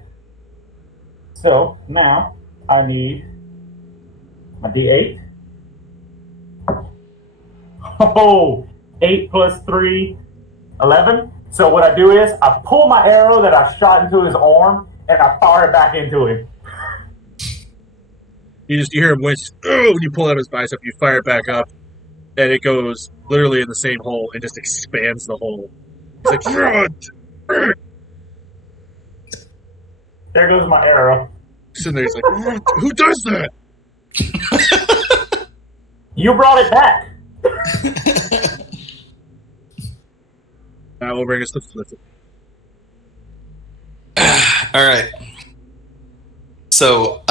So now I need my D8. Oh, 8 plus 3, 11. So what I do is I pull my arrow that I shot into his arm and I fire it back into him. You hear him wince. When you pull out his bicep, you fire it back up, and it goes literally in the same hole and just expands the hole. It's like, there goes my arrow. sitting there, he's like, who does that? You brought it back. That will bring us to Flip. All right. So,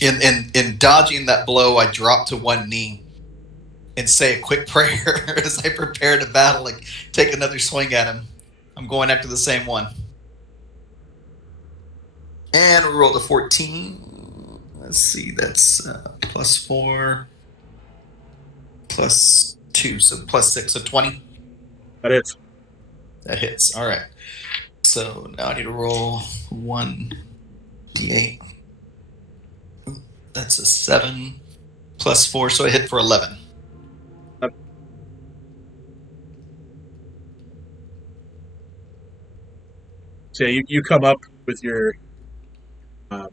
in dodging that blow, I drop to one knee and say a quick prayer as I prepare to battle, like take another swing at him. I'm going after the same one. And we rolled a 14. Let's see, that's plus 4, plus 2, so plus 6, so 20. That hits. That hits. All right. So now I need to roll 1d8. That's a 7 plus 4, so I hit for 11. So yeah, you come up with your... you're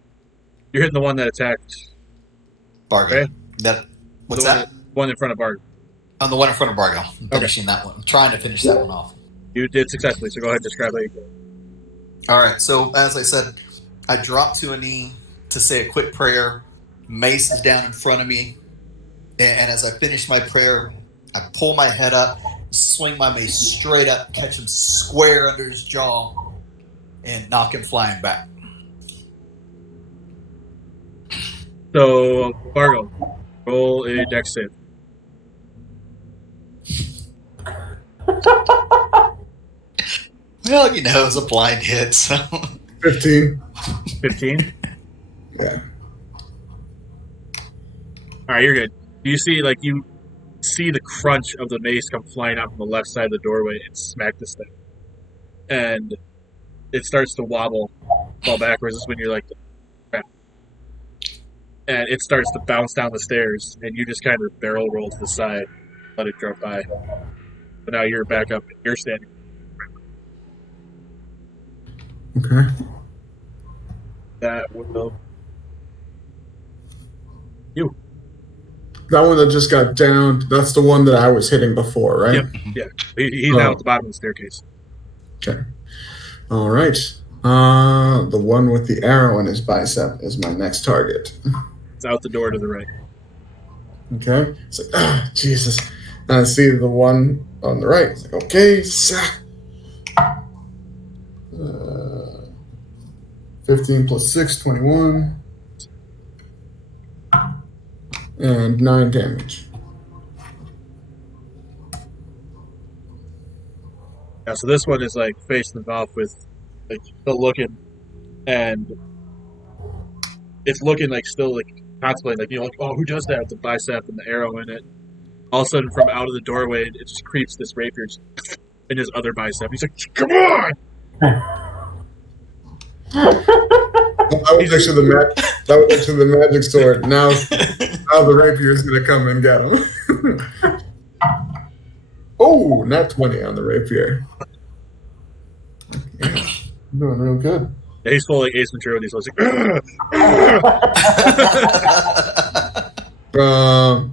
hitting the one that attacked... Bargo. Okay. What's the that? One in front of Bargo. On the one in front of Bargo. I'm finishing that one. I'm trying to finish that one off. You did successfully, so go ahead and describe how you go. All right. So as I said, I drop to a knee to say a quick prayer. Mace is down in front of me, and as I finish my prayer, I pull my head up, swing my mace straight up, catch him square under his jaw, and knock him flying back. So, Bargo, roll a dex save. Well, it was a blind hit, so 15. 15? Yeah. Alright, you're good. You see the crunch of the mace come flying out from the left side of the doorway and smack this thing. And it starts to wobble, fall backwards. This is when you're like, crap. And it starts to bounce down the stairs, and you just kind of barrel roll to the side, let it drop by. But now you're back up, and you're standing. Okay. That will... You. That one that just got down, that's the one that I was hitting before, right? Yep, yeah. He's now at the bottom of the staircase. Okay. All right. The one with the arrow in his bicep is my next target. It's out the door to the right. Okay. It's like, Jesus. And I see the one on the right. It's like, okay. 15 plus 6, 21. And 9 damage. Yeah, so this one is like facing them off with like still looking, and it's looking like still like contemplating, like, oh, who does that with the bicep and the arrow in it? All of a sudden, from out of the doorway, it just creeps this rapier in his other bicep. He's like, come on! That was actually the magic sword. Now the rapier is gonna come and get him. Oh, not 20 on the rapier. Yeah, I'm doing real good. Yeah, he's full like Ace Ventura with these like,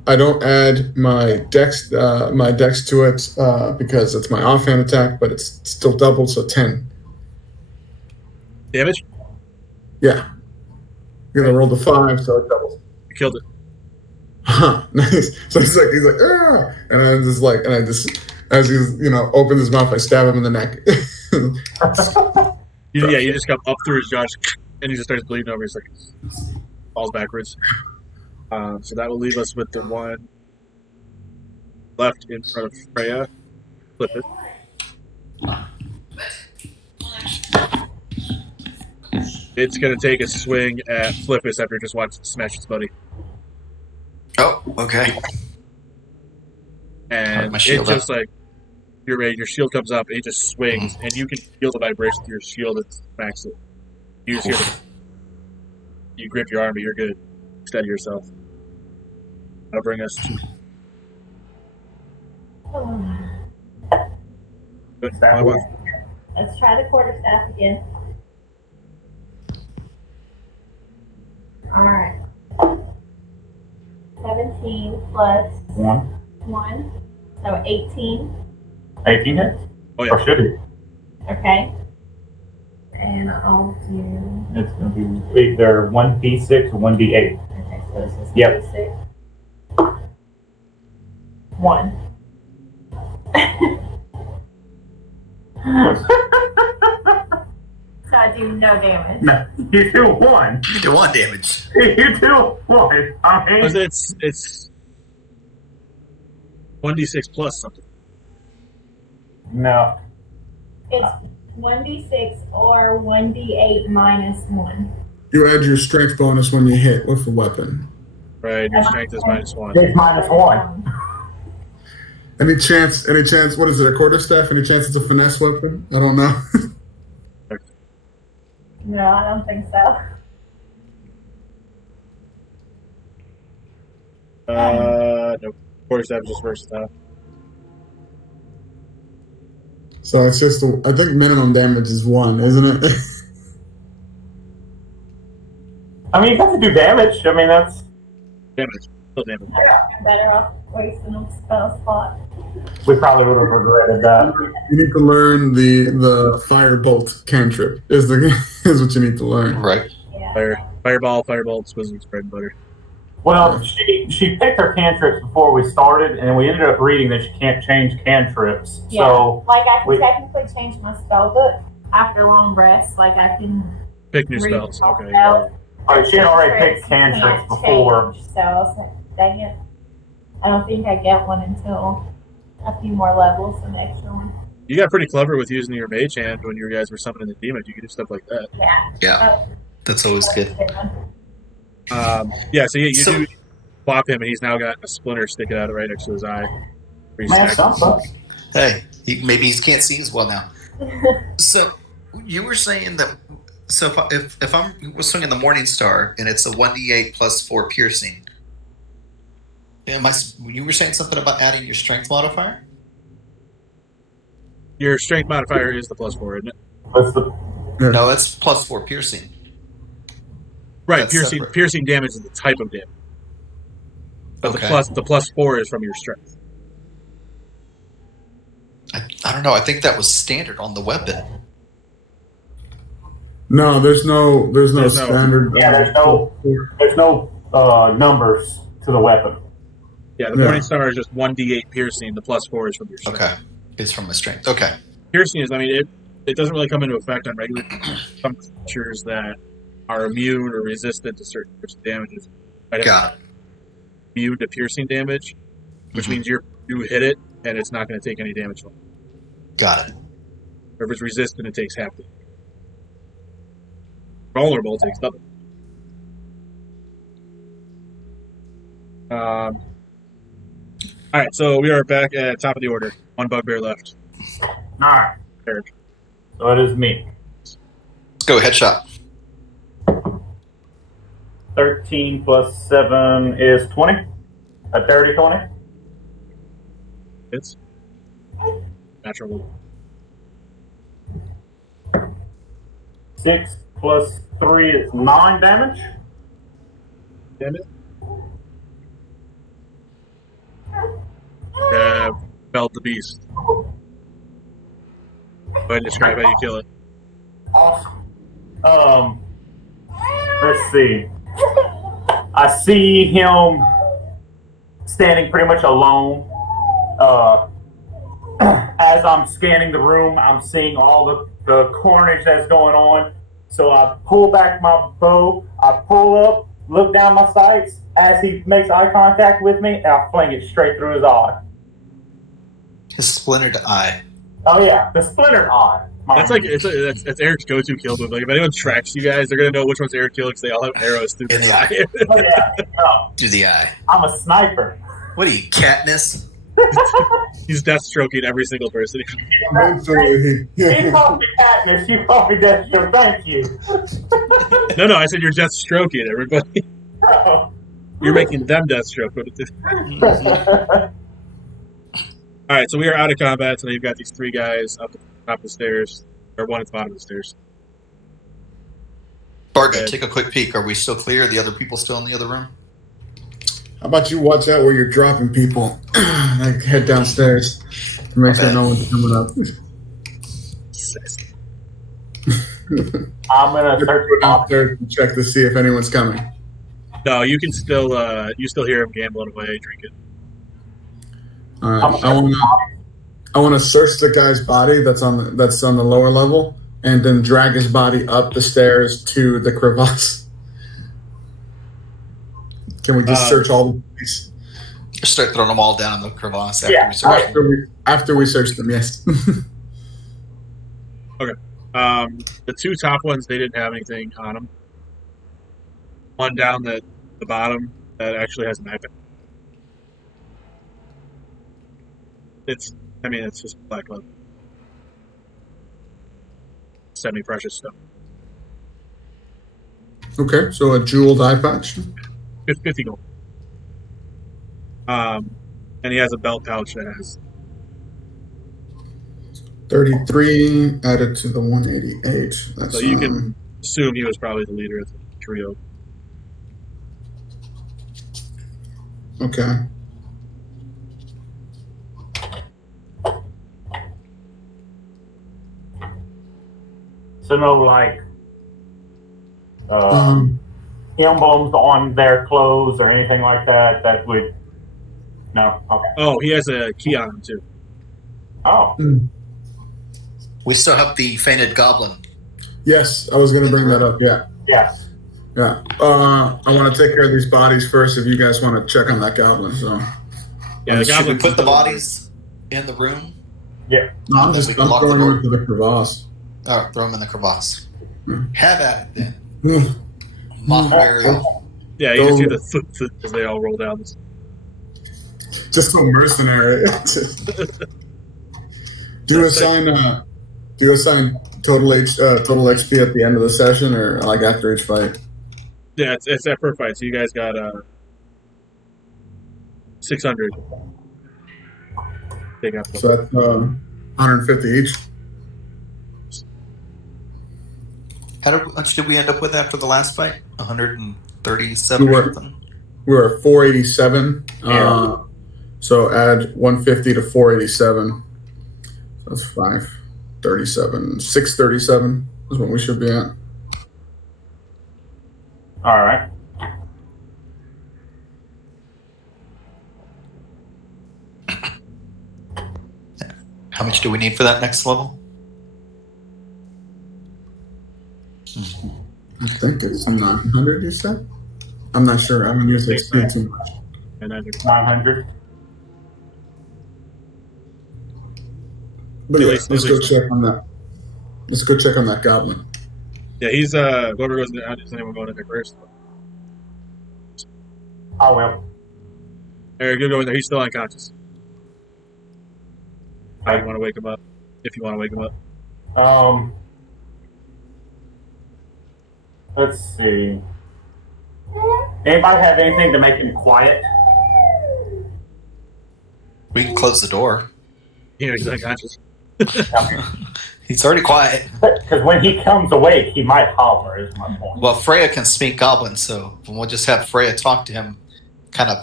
I don't add my dex to it because it's my offhand attack, but it's still doubled, so 10. damage. Yeah. You're gonna roll the 5, so it doubles. You killed it. Huh, nice. So he's like, "Argh!" And I'm just like, and I just, as he's, opens his mouth, I stab him in the neck. You just come up through his jaw, and he just starts bleeding over. He's like, falls backwards. So that will leave us with the one left in front of Freya. Flip it. It's going to take a swing at Flippus after just watching smash his buddy. Oh, okay. And my it shield just like, you're ready, your shield comes up, and it just swings, and you can feel the vibration through your shield and smacks it. You just hear you grip your arm, but you're good. Steady yourself. That'll bring us to... Good. Let's try the quarterstaff again. Alright. 17 plus 1. So 18. 18 hits? Oh, yeah. Or should it? Okay. And I'll do... It's going to be either 1d6 or 1d8. Okay, so this is Yep. 6. 1. So I do no damage. No, you do 1. You do 1 damage. You do 1. I mean, It's 1d6 plus something. no. It's 1d6 or 1d8 minus 1. You add your strength bonus when you hit with the weapon. Right, your strength is -1. It's -1. Any chance, what is it, a quarterstaff? Any chance it's a finesse weapon? I don't know. No, I don't think so. No. Quarterstaff is just versatile. So it's just, I think minimum damage is 1, isn't it? I mean, you have to do damage. I mean, that's... Damage. Still damage. I'm better off wasting a spell slot. We probably would have regretted that. You need to learn the firebolt cantrip is what you need to learn. Right. Yeah. Fireball, firebolts, Wizard's bread and butter. Well, she picked her cantrips before we started, and we ended up reading that she can't change cantrips. Yeah. So, like I can technically change my spell book after long rests. Like I can Pick new read spells. all Okay. spells. she had already picked You cantrips can't before. change, so I was like, dang it. I don't think I get one until a few more levels, an extra one. You got pretty clever with using your mage hand when you guys were summoning the demons. You could do stuff like that. Yeah. Yeah. That's always good. So you do swap him, and he's now got a splinter sticking out right next to his eye. Man, something. Hey, maybe he can't see as well now. So you were saying that. So if I'm swinging the Morning Star and it's a 1d8 plus 4 piercing, you were saying something about adding your strength modifier? Your strength modifier is the +4, isn't it? What's the... No, it's plus 4 piercing. Right, That's piercing separate. piercing damage is the type of damage. But Okay. the +4 is from your strength. I don't know. I think that was standard on the weapon. No, there's no standard. Yeah, there's no numbers to the weapon. Yeah, the Morning Star is just 1d8 piercing. The +4 is from your strength. Okay. It's from my strength. Okay. Piercing is, it doesn't really come into effect on regular some creatures that are immune or resistant to certain damages. Got it. Immune to piercing damage, which means you hit it and it's not going to take any damage from it. Got it. Or if it's resistant, it takes half damage. Vulnerable takes double. Alright, so we are back at top of the order. One bugbear left. Alright. Eric. So it is me. Let's go headshot. 13 plus 7 is 20. A 30 20. Hits. Natural. 6 plus 3 is 9 damage. Damn it. Felled the beast. Go ahead and describe how you kill it. Awesome. Let's see. I see him standing pretty much alone. As I'm scanning the room, I'm seeing all the carnage that's going on. So I pull back my bow, I pull up, look down my sights as he makes eye contact with me, and I fling it straight through his eye. His splintered eye. Oh yeah, the splintered eye. That's like that's Eric's go-to kill move. Like if anyone tracks you guys, they're gonna know which one's Eric killed because they all have arrows through In the the eye. Oh yeah, no, Through the eye. I'm a sniper. What are you, Katniss? He's death stroking every single person. Eventually, He called me Katniss, you called me Dexter, thank you. No, I said you're death stroking everybody. Oh. You're making them death stroke. All right, so we are out of combat. So now you've got these 3 guys up at the top of the stairs, or one at the bottom of the stairs. Bargo, take a quick peek. Are we still clear? Are the other people still in the other room? how about you watch out where you're dropping people? Like head downstairs to make sure no one's coming up. I'm gonna search Go downstairs and check to see if anyone's coming. No, you can still you still hear him gambling away, drinking. All right, I want to search the guy's body that's on the lower level, and then drag his body up the stairs to the crevasse. Can we just search all the bodies? Just start throwing them all down in the crevasse after Yeah, we search them. After we search them, yes. The 2 top ones, they didn't have anything on them. One down the bottom that actually has an iPad. It's just black leather. Semi-precious stuff. Okay, so a jeweled eye patch. 50 gold. And he has a belt pouch that has 33 added to the 188. That's so you can assume he was probably the leader of the trio. Okay. So no like emblems on their clothes or anything like that that would no. Okay. Oh, he has a key on him too. Oh. We still have the fainted goblin. Yes, I was going to bring that up. Yeah. Yes. Yeah. I want to take care of these bodies first if you guys want to check on that goblin. So. Yeah, the Should we goblin put the bodies in the room? Yeah. No, I'm We can lock throwing the door. them into the crevasse. All right, throw them in the crevasse. Hmm. Have at it then. Hmm. Mock burial. Yeah, you just hear the foot as they all roll down. Just so mercenary. Do you assign total XP at the end of the session or like after each fight? Yeah, it's that per fight. So you guys got 600. Take out So that's 150 each. How much did we end up with after the last fight? 137 We or were- something? We were at 487. Yeah. So add 150 to 487. That's 537. 637 is what we should be at. All right. How much do we need for that next level? I think it's 900, you said? I'm not sure. I haven't used XP too much. and then 900. But yeah, At let's go least- check on that. Let's go check on that goblin. yeah, he's whoever goes. Is anyone going in there first? I will. Eric, you go in there. He's still unconscious. How you want to wake him up? If you want to wake him up. Let's see. Anybody have anything to make him quiet? We can close the door. You know, he's unconscious. He's already quiet. Because when he comes awake, he might holler, is my point. Well, Freya can speak Goblin, so we'll just have Freya talk to him, kind of,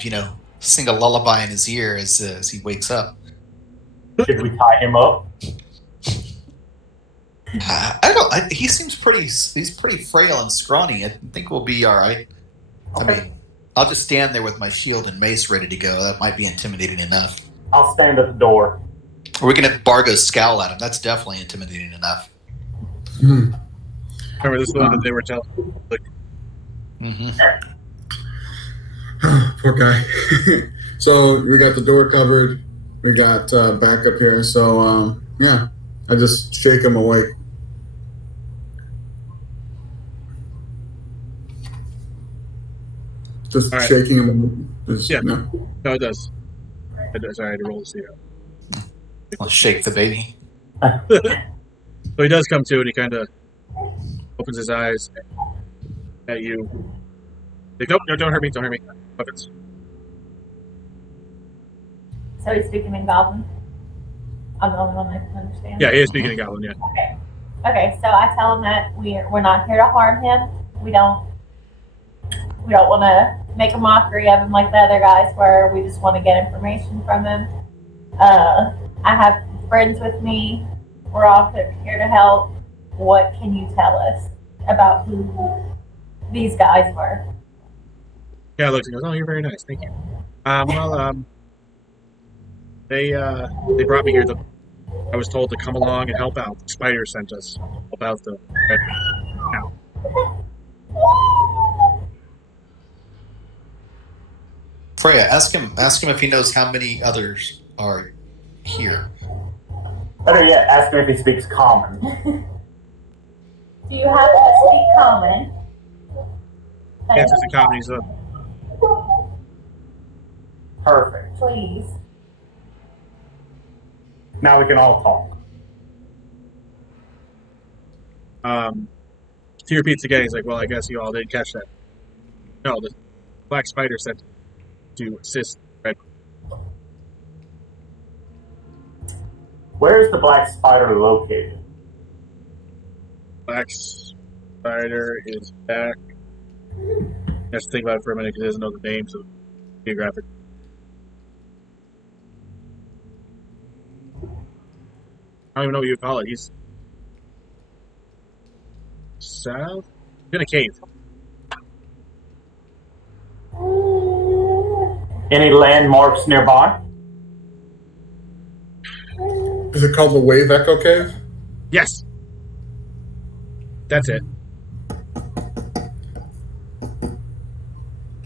sing a lullaby in his ear as he wakes up. Should we tie him up? I don't. He seems pretty. He's pretty frail and scrawny. I think we'll be all right. Okay. I mean, I'll just stand there with my shield and mace ready to go. That might be intimidating enough. I'll stand at the door. Or we can have Bargo scowl at him. That's definitely intimidating enough. Remember, this is the one that they were telling. Poor guy. So we got the door covered. We got backup here. So yeah, I just shake him awake. Just All right. shaking him. Just, Yeah. No. No, it does. It does. Sorry, I had to roll to see it. I'll shake the baby. So he does come to, and he kind of opens his eyes at you. Like, nope, no, don't hurt me, don't hurt me. Weapons. So he's speaking in Goblin. I'm the only one that can understand. Yeah, he is speaking in Goblin, yeah. Okay. Okay, so I tell him that we're not here to harm him. We don't want to make a mockery of him like the other guys were. We just want to get information from him. I have friends with me. We're all here to help. What can you tell us about who these guys were? Yeah, looks and goes, oh, you're very nice, thank you. They brought me here. I was told to come along and help out. The spider sent us about the Redbrand. Freya, ask him if he knows how many others are here. Better yet, ask him if he speaks common. Do you happen to speak common? Answers the comedies of. Perfect. Please. Now we can all talk. He repeats again. He's like, well, I guess you all didn't catch that. No, the black spider sent to assist Redbrand. Where is the black spider located? Black spider is back. I have to think about it for a minute because he doesn't know the names of geographic. I don't even know what you call it. He's south? He's in a cave. Any landmarks nearby? Is it called the Wave Echo Cave? Yes. That's it.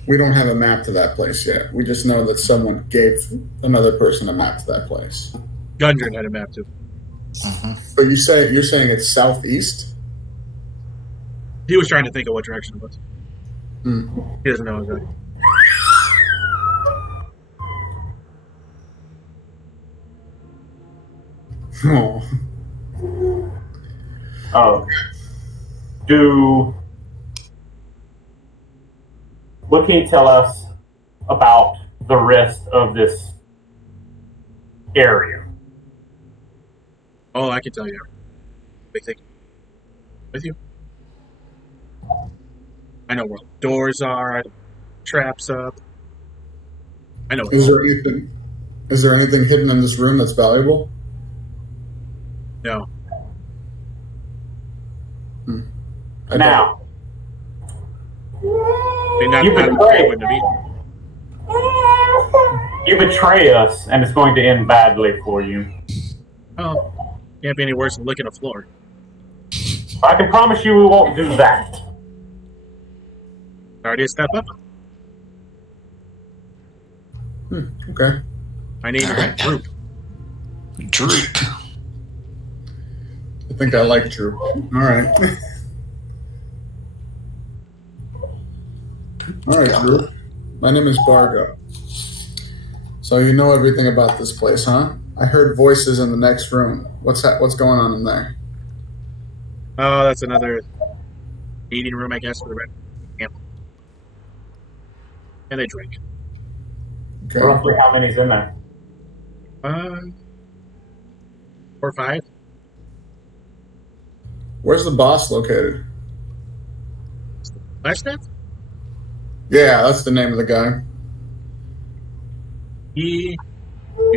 We don't have a map to that place yet. We just know that someone gave another person a map to that place. Gundren had a map too. But you're saying it's southeast? He was trying to think of what direction it was. Mm. He doesn't know exactly. Oh. Oh. What can you tell us about the rest of this area? Oh, I can tell you. Big thing. With you. I know where all the doors are. I know traps up. I know. Is there anything hidden in this room that's valuable? No. Now, They not You not betray. wouldn't have eaten. you betray us, and it's going to end badly for you. Oh, can't be any worse than licking a floor. I can promise you we won't do that. Already a step up. Okay. My name All is right. Groop. Droop. I think I like Drew. All right. All right, Drew. My name is Bargo. So you know everything about this place, huh? I heard voices in the next room. What's going on in there? Oh, that's another eating room, I guess, for the Red Camp. And they drink. Okay. Roughly how many's in there? 4 or 5. Where's the boss located? Flashnet? Yeah, that's the name of the guy. You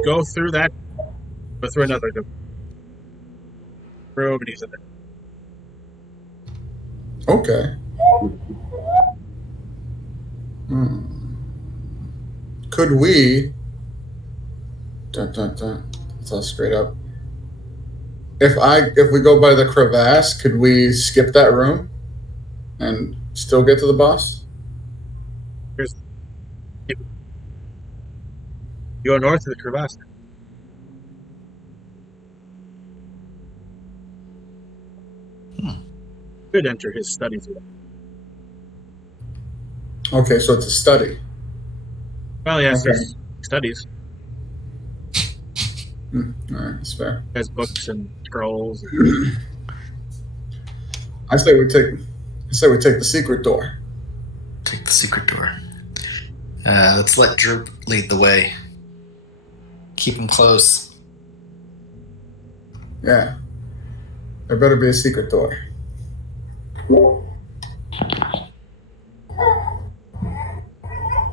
go through that, but through another room, and he's in there. Okay. Could we... It's all straight up. If we go by the crevasse, could we skip that room and still get to the boss? You go north of the crevasse. Could enter his study through that. Okay, so it's a study. Well, he has Okay. his studies. All right, that's fair. He has books and scrolls. I say we take the secret door. Take the secret door. Let's let Droop lead the way. Keep him close. Yeah. There better be a secret door.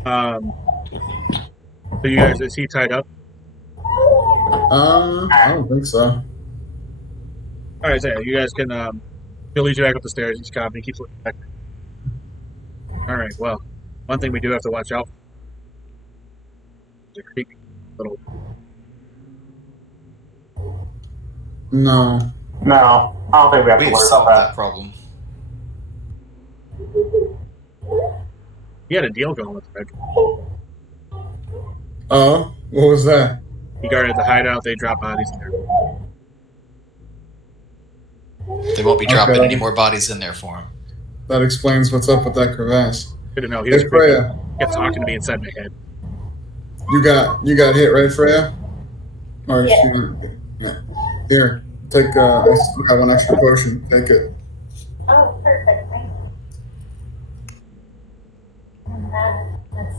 So you guys, is he tied up? I don't think so. All right, so yeah, you guys can. He'll lead you back up the stairs. He's calm. He keeps looking back. All right. Well, one thing we do have to watch out for. The creepy little. No. No, I don't think we have to We've worry solved about that that. problem. He had a deal going with Red. Oh, what was that? He guarded the hideout. They drop bodies in there. They won't be dropping Okay. any more bodies in there for him. That explains what's up with that crevasse. Couldn't know. He was Hey, creepy. Freya, He kept talking to me inside my head. you got hit, right, Freya? Or Yeah. yeah. Here, take. I still got one extra potion. Take it. Oh, perfect. Thank you. And that's.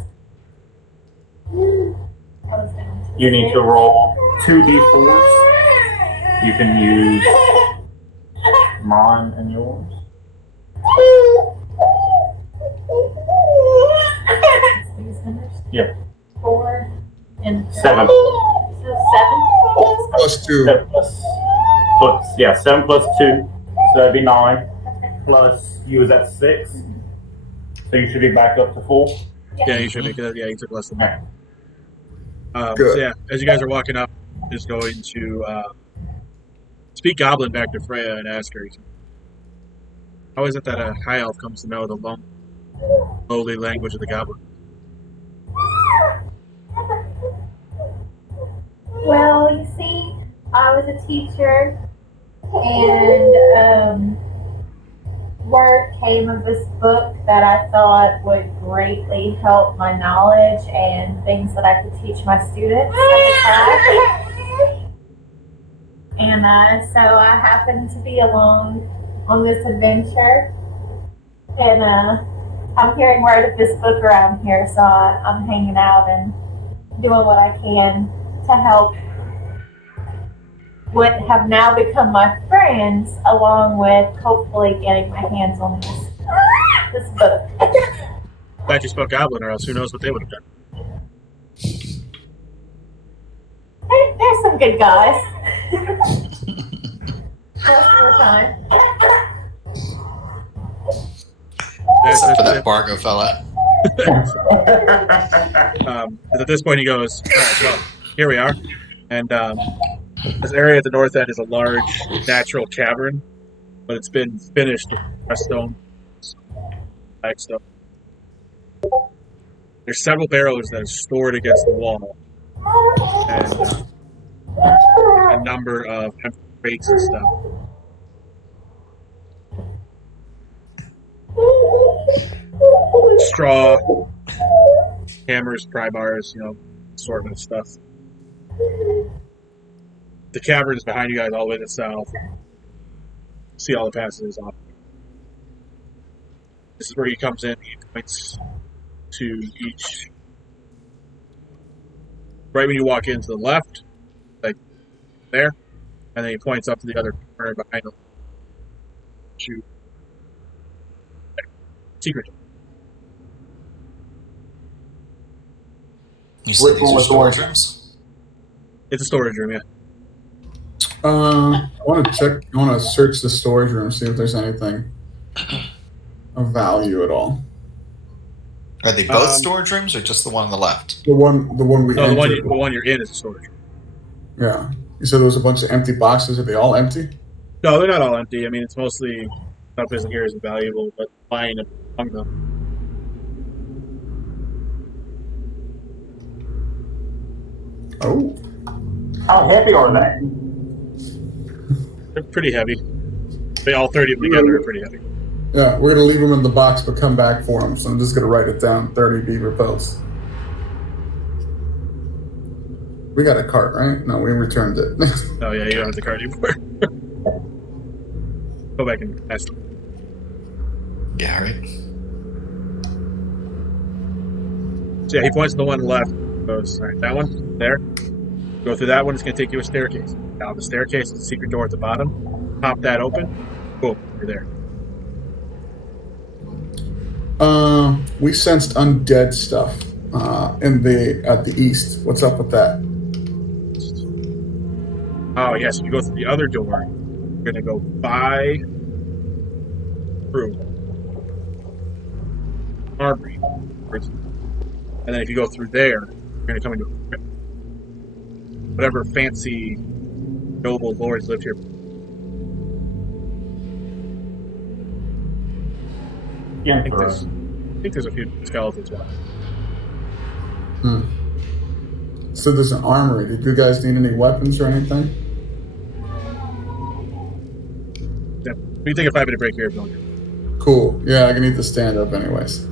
I was down to You need to roll 2d4s. You can use mine and yours. These numbers? Yep. 4 and 7. So 7? +2. 7 7 plus 2. So that'd be 9. Plus you was at 6. So you should be back up to 4. Yeah, you should be good. Yeah, he took less than that. Good. So yeah, as you guys are walking up, is going to speak Goblin back to Freya and ask her, how is it that a high elf comes to know the lowly language of the Goblin? Well, you see, I was a teacher, and word came of this book that I thought would greatly help my knowledge and things that I could teach my students at the class. And so I happened to be along on this adventure, and I'm hearing word of this book around here, so I'm hanging out and doing what I can to help what have now become my friends, along with hopefully getting my hands on this book. Glad you spoke Goblin, or else who knows what they would have done. There's some good guys. Most of the time. Except for that Bargo fella. At this point, he goes, all right, well, here we are. And this area at the north end is a large natural cavern, but it's been finished with stone, flagstone. There's several barrels that are stored against the wall, and a number of empty crates and stuff. Straw, hammers, pry bars, assortment of stuff. The cavern is behind you guys all the way to the south. See all the passages off. This is where he comes in. He points to each. Right when you walk in to the left, like there, and then he points up to the other corner behind him. Shoot. Secret. You said Which these one are was the storage one? rooms? It's a storage room, yeah. I want to check. I want to search the storage room, see if there's anything of value at all. Are they both Um, storage rooms or just the one on the left? The one we No, entered. the one you're in is a storage room. Yeah. You said there was a bunch of empty boxes. Are they all empty? No, they're not all empty. I mean, it's mostly stuff isn't here isn't valuable, but lying among them. Oh. How heavy are they? They're pretty heavy. All 30 of them together are pretty heavy. Yeah, we're gonna leave them in the box, but come back for them. So I'm just gonna write it down. 30 beaver pelts. We got a cart, right? No, we returned it. Oh, yeah, you don't have the card anymore. Go back and ask them. Yeah, right. So, yeah, he points to the one left. Goes, all right, that one, there. Go through that one, it's going to take you to a staircase. Down the staircase is a secret door at the bottom. Pop that open. Boom, you're there. We sensed undead stuff at the east. What's up with that? Oh, yes, if you go through the other door, you're going to go by through Armory. And then if you go through there, you're going to come into whatever fancy noble lords lived here. I think there's a few skeletons left. So there's an armory. Did you guys need any weapons or anything? Yeah. We can take a 5-minute break here if you want. Cool. Yeah, I need to stand up anyways.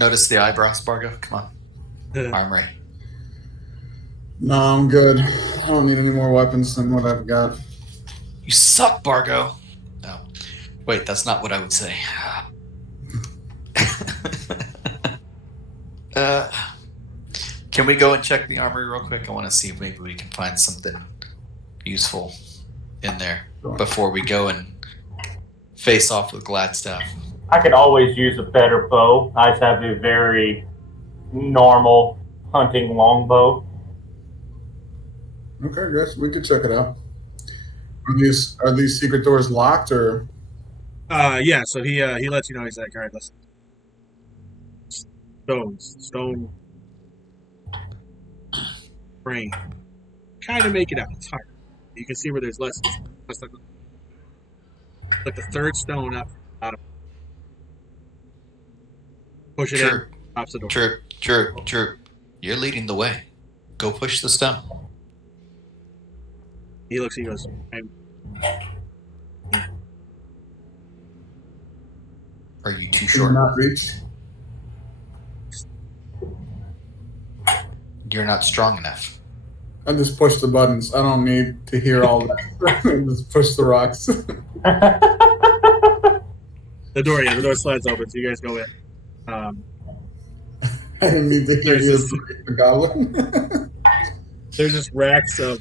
notice the eyebrows, Bargo? Come on. Armory. No, I'm good. I don't need any more weapons than what I've got. You suck, Bargo. No. Wait, that's not what I would say. Can we go and check the armory real quick? I want to see if maybe we can find something useful in there before we go and face off with Gladstaff. I could always use a better bow. I just have a very normal hunting longbow. Okay, I guess we could check it out. Are these secret doors locked or? Yeah. So he lets you know. He's like, all right, listen. Stone frame. Kind of make it out. It's hard. You can see where there's less. Like the third stone up from the bottom. Push it in. Pops the door. True. You're leading the way. Go push the stone. He looks. He goes. Are you too Can short? not reach? You're not strong enough. I just push the buttons. I don't need to hear all that. Just push the rocks. The door slides open, so you guys go in. I didn't need to hear you break the goblin. There's just racks of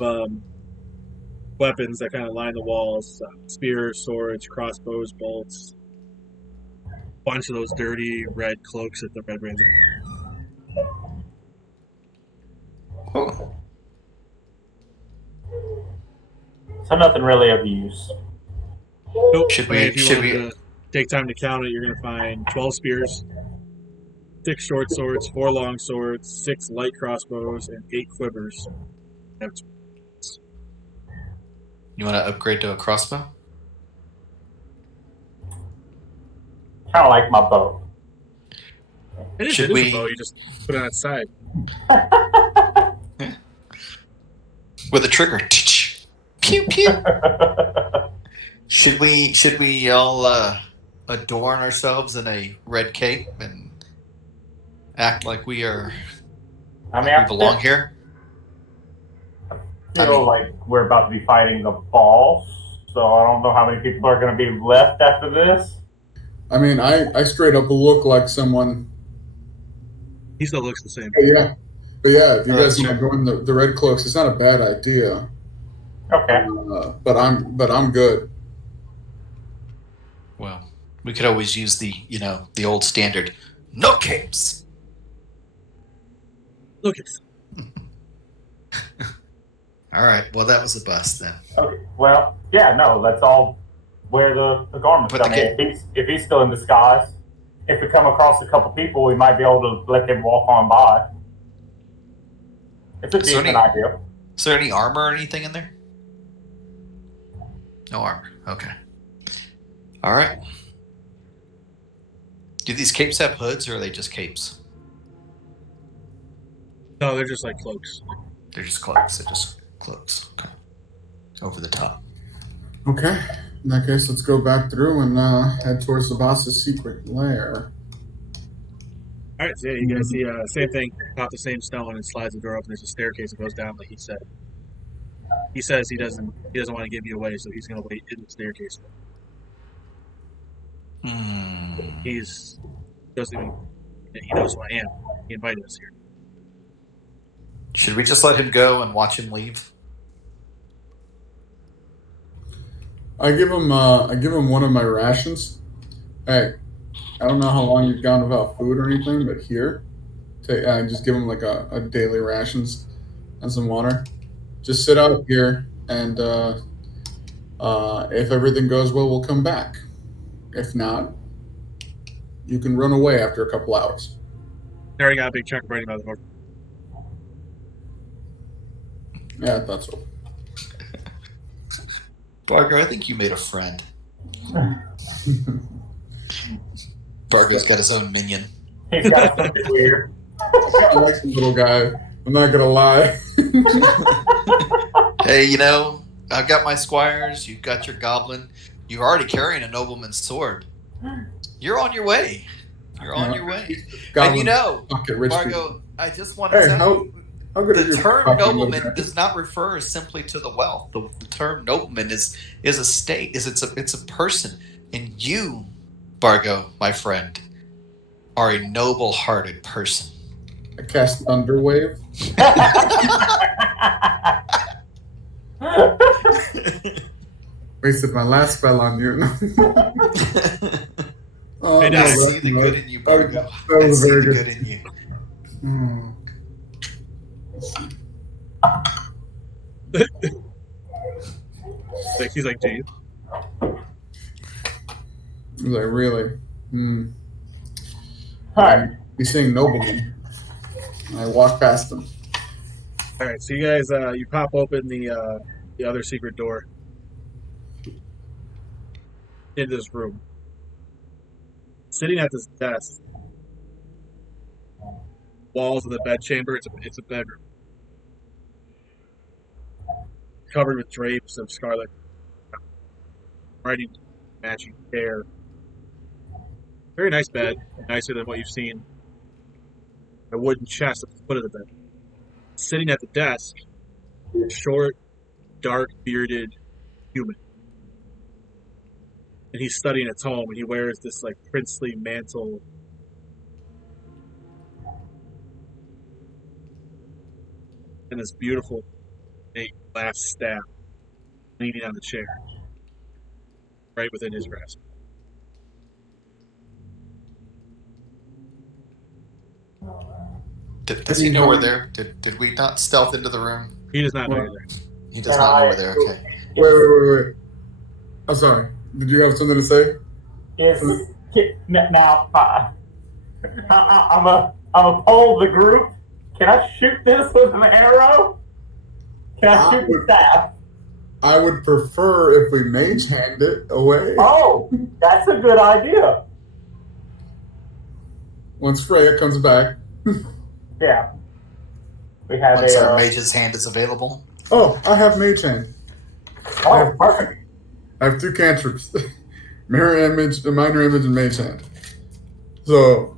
weapons that kind of line the walls: spears, swords, crossbows, bolts. A bunch of those dirty red cloaks that the Redbrand. Oh. So nothing really of use. Nope. Should If you we? wanted to take time to count it, you're going to find 12 spears, 6 short swords, 4 long swords, 6 light crossbows, and 8 quivers. You want to upgrade to a crossbow? Kind of like my bow. It is Should a we- bow, you just put it on its side. With a trigger. Pew pew. Should we all adorn ourselves in a red cape and act like we are I mean, we belong here? I feel like we're about to be fighting the boss, so I don't know how many people are going to be left after this. I mean, I straight up look like someone. He still looks the same. But yeah, if you guys that's want to go in the red cloaks, it's not a bad idea. Okay. But I'm good. Well, we could always use the old standard no capes. Look at All right. Well, that was a bust then. Okay. Well, yeah, no, let's all wear the garments. Put the I mean, if he's still in disguise, if we come across a couple people, we might be able to let them walk on by. It's a decent idea. Is there any armor or anything in there? No armor. Okay. All right. Do these capes have hoods, or are they just capes? No, they're just like cloaks. They're just cloaks. They're just cloaks. Okay. Over the top. Okay. In that case, let's go back through and head towards the boss's secret lair. All right, so yeah, you guys see same thing, about the same stone, and slides the door open. There's a staircase that goes down, like he said. He says he doesn't want to give you away, so he's going to wait in the staircase. He knows who I am. He invited us here. Should we just let him go and watch him leave? I give him one of my rations. Hey, I don't know how long you've gone without food or anything, but here, I just give him like a daily rations and some water. Just sit out here, and if everything goes well, we'll come back. If not, you can run away after a couple hours. They already got a big chunk of bread by the door. Yeah, I thought so. Barker, I think you made a friend. Barker's got his own minion. He's got something weird. I like the little guy. I'm not gonna lie. Hey, I've got my squires. You've got your goblin. You're already carrying a nobleman's sword. You're on your way. You're on your way. Goblin And you know, pocket rich Margo, people. I just want to Hey, tell you, how good the is your term pocket nobleman little guy? does not refer simply to the wealth. The term nobleman is a state. It's a person, and you, Bargo, my friend, are a noble-hearted person. I cast Thunder Wave. Wasted my last spell on you. Oh, Hey, no, Doc. I that- see the good in you, Bargo. that I was a see very the good. good in you. Hmm. Like he's like, geez. I was like, really? Hmm. All right. He's saying nobleman. I walk past him. All right, so you guys, you pop open the other secret door into this room. Sitting at this desk, walls of the bedchamber. It's a bedroom covered with drapes of scarlet, writing, matching hair. Very nice bed, nicer than what you've seen. A wooden chest at the foot of the bed. Sitting at the desk, a short, dark, bearded human. And he's studying a tome, and he wears this like princely mantle. And this beautiful glass staff leaning on the chair, right within his grasp. Does he know we're there? Did we not stealth into the room? He does not know you're there. He does not know we're there. Okay. Wait. I'm sorry. Did you have something to say? Now, I'm a poll the group. Can I shoot this with an arrow? Can I shoot the staff? I would prefer if we mage hand it away. Oh, that's a good idea. Once Freya comes back. Yeah. We have Once our mage's hand is available. Oh, I have mage hand. Oh, perfect. I have 2 cantrips. Mirror image, the minor image, and mage hand. So,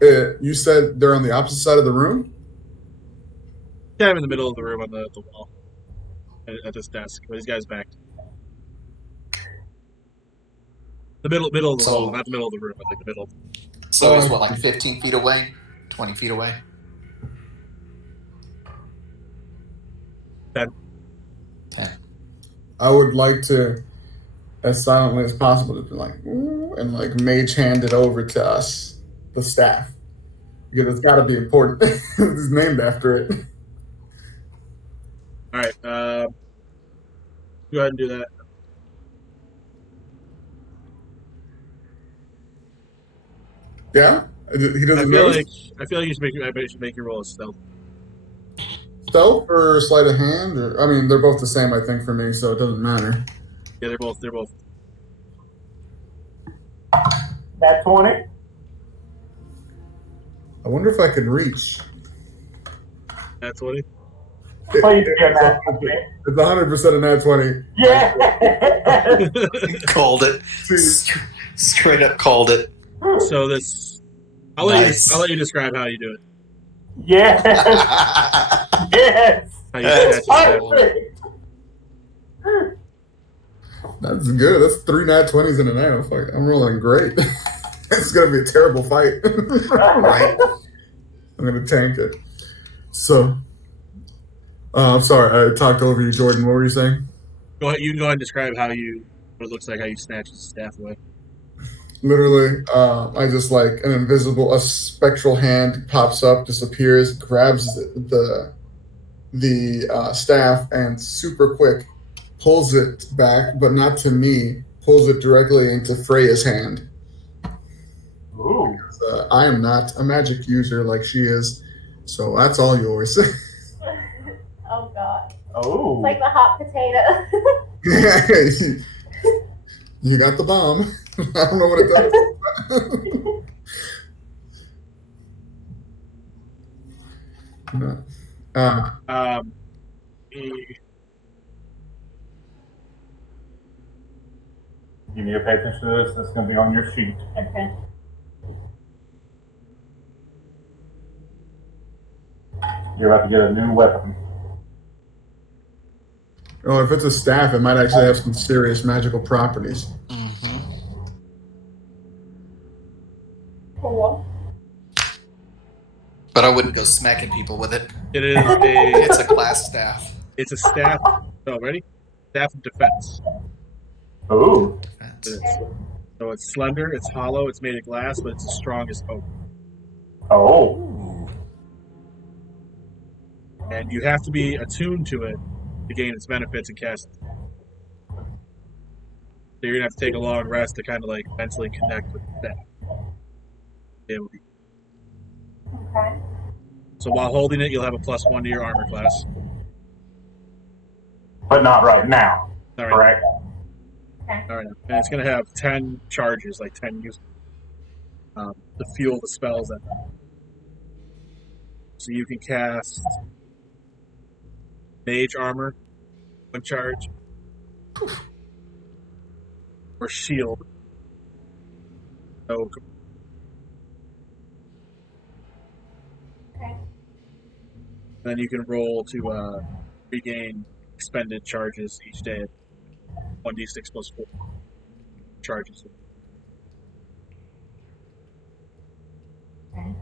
you said they're on the opposite side of the room? Yeah, I'm in the middle of the room on the wall. At this desk, but these guys back. The middle of the wall, not the middle of the room, but like the middle. So it's what, like 15 feet away? 20 feet away? 10. I would like to, as silently as possible, to be like, ooh, and like mage hand it over to us, the staff. Because it's got to be important. It's named after it. All right, go ahead and do that. Yeah? He doesn't I notice? feel like you should make your roll a stealth. Stealth or sleight of hand? Or, I mean, they're both the same, I think, for me, so it doesn't matter. Yeah, they're both. That's 20. I wonder if I can reach. That's 20. Please be a nat 20. It's 100% a nat 20. Yeah. Called it. Straight up called it. So this, I'll Nice. let you describe how you do it. Yes. Yes. How you That's snatch it. Perfect. That's good. That's 3 nat 20s in a night. I'm rolling great. It's going to be a terrible fight. Right. I'm going to tank it. So, I'm sorry. I talked over you, Jordan. What were you saying? Go ahead. You can go ahead and describe what it looks like how you snatch the staff away. Literally, I just like a spectral hand pops up, disappears, grabs the staff, and super quick pulls it back, but not to me. Pulls it directly into Freya's hand. Ooh. I am not a magic user like she is, so that's all yours. Oh god. Oh. It's like the hot potato. You got the bomb. I don't know what it does. You need to pay attention to this. That's going to be on your sheet. Okay. You're about to get a new weapon. Oh, if it's a staff, it might actually have some serious magical properties. Mm-hmm. Cool. But I wouldn't go smacking people with it. It is It's a class staff. It's a staff. Oh, ready? Staff of defense. Ooh. Defense. So it's slender, it's hollow, it's made of glass, but it's as strong as oak. Oh. Ooh. And you have to be attuned to it to gain its benefits and cast it. So you're gonna have to take a long rest to kind of like mentally connect with that. Okay. So while holding it, you'll have a +1 to your armor class. But not right now. All right. Correct? All right. And it's gonna have 10 charges, like 10 use to fuel the spells that. So you can cast Mage Armor, 1 charge, or Shield. So Okay. then you can roll to regain expended charges each day. 1d6 plus 4 charges. Okay.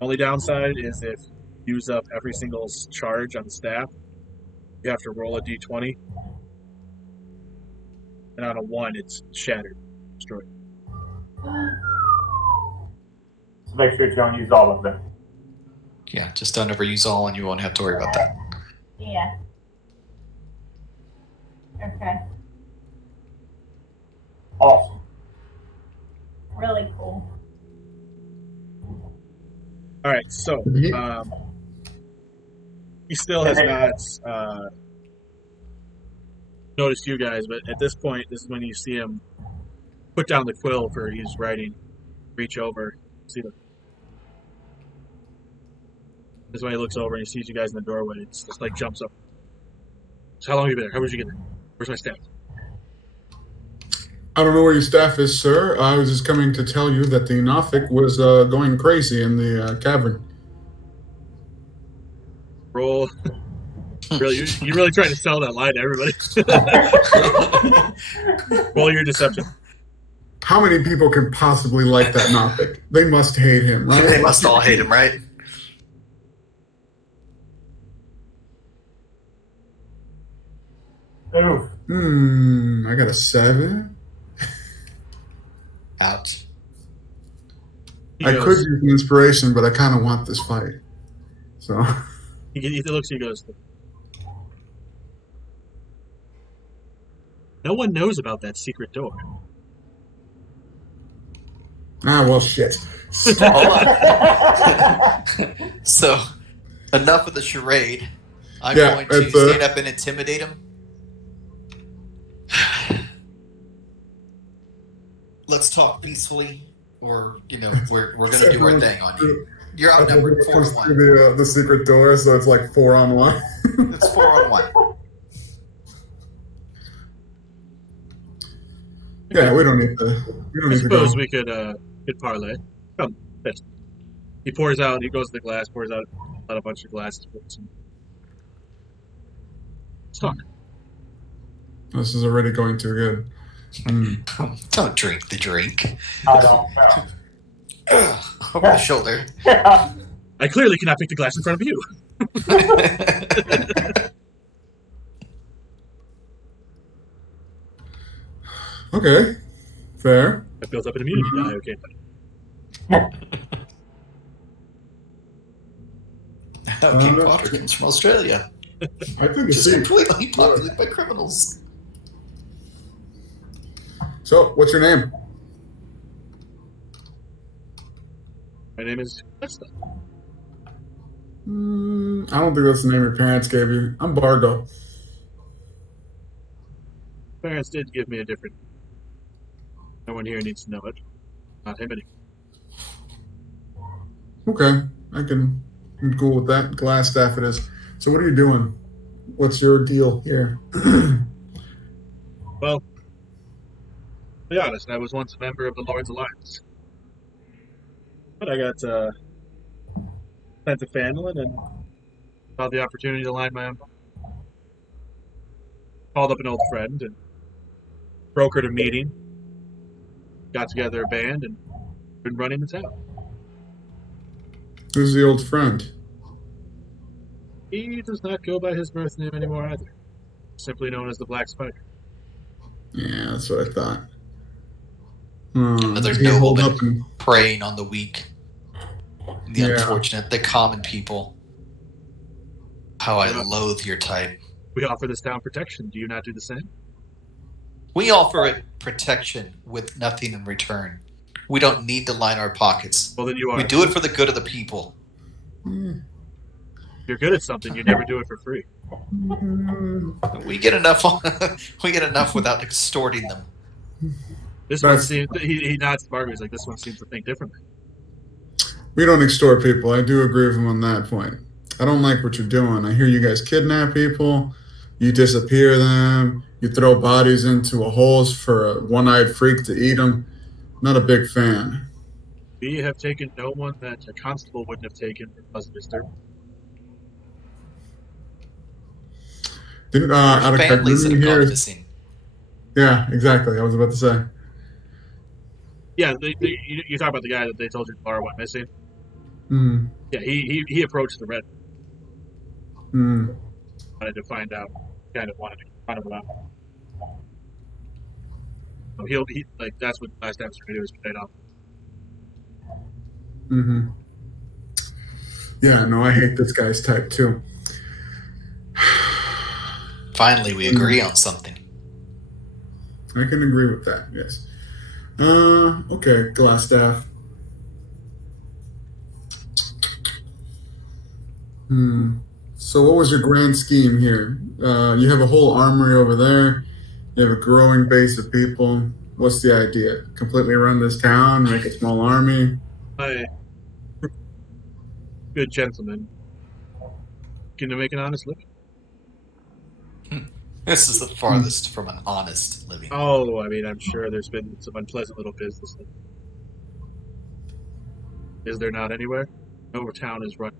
Only downside is if you use up every single charge on the staff, you have to roll a d20. And on a 1, it's shattered, destroyed. So make sure you don't use all of them. Yeah, just don't ever use all and you won't have to worry about that. Yeah. Okay. Awesome. Really cool. All right, so he still has not noticed you guys, but at this point, this is when you see him put down the quill for he's writing, reach over, see the. This is when he looks over and he sees you guys in the doorway. It's just like jumps up. So how long have you been there? How did you get there? Where's my staff? I don't know where your staff is, sir. I was just coming to tell you that the Nothic was going crazy in the cavern. Roll. Really, you really trying to sell that lie to everybody. Roll your deception. How many people can possibly like that Nothic? They must hate him, right? They must all hate him, right? Oof. I got a 7. Ouch. He I goes, could use an inspiration, but I kind of want this fight. So, he looks at you and goes, no one knows about that secret door. well, shit. Hold on. So, enough of the charade. I'm going to stand up and intimidate him. Let's talk peacefully, or we're going to do our thing on you. You're outnumbered 4-1. The secret door, so it's like 4-on-1. It's 4-on-1. Yeah, we don't need to. I suppose we could parlay. Come, fit. He pours out. He goes to the glass, pours out a bunch of glasses. Let's talk. This is already going too good. Don't drink the drink. I don't know. Over the shoulder. I clearly cannot pick the glass in front of you. Okay, fair. I built up an immunity die. Okay. King Potter comes from Australia. I think Just completely populated by criminals. So, what's your name? My name is Vesta. I don't think that's the name your parents gave you. I'm Bargo. Parents did give me a different. No one here needs to know it. Not him anymore. Okay, I'm cool with that. Glass staff it is. So what are you doing? What's your deal here? Well, to be honest, I was once a member of the Lord's Alliance. But I got went to Phandalin and saw the opportunity to line my own. Called up an old friend and brokered a meeting. Got together a band and been running the town. Who's the old friend? He does not go by his birth name anymore either. Simply known as the Black Spider. Yeah, that's what I thought. Another Does he hold nobleman up and- preying on the weak, the Yeah. unfortunate, the common people. How I loathe your type. We offer this town protection. Do you not do the same? We offer it protection with nothing in return. We don't need to line our pockets. Well, then you are. We do it for the good of the people. If you're good at something, you never do it for free. We get enough. We get enough without extorting them. This one seems. He nods to Barbie. He's like, this one seems to think differently. We don't extort people. I do agree with him on that point. I don't like what you're doing. I hear you guys kidnap people, you disappear them, you throw bodies into a holes for a one-eyed freak to eat them. Not a big fan. We have taken no one that a constable wouldn't have taken because of his dirt. Didn't There's out of families that have gone here? missing. Yeah, exactly. I was about to say. Yeah, you talk about the guy that they told you the bar went missing. Mm. Yeah, he approached the red. Mm. Wanted to find out. Kind of wanted to find him out. So he like that's what last episode video was played off. Mm-hmm. Yeah, no, I hate this guy's type too. Finally, we agree on something. I can agree with that, yes. Okay, Glassstaff. So what was your grand scheme here? You have a whole armory over there. You have a growing base of people. What's the idea? Completely run this town, make a small army? Good gentleman. Looking to make an honest living. This is the farthest from an honest living. Oh, I mean, I'm sure there's been some unpleasant little business. Is there not anywhere? No town is run.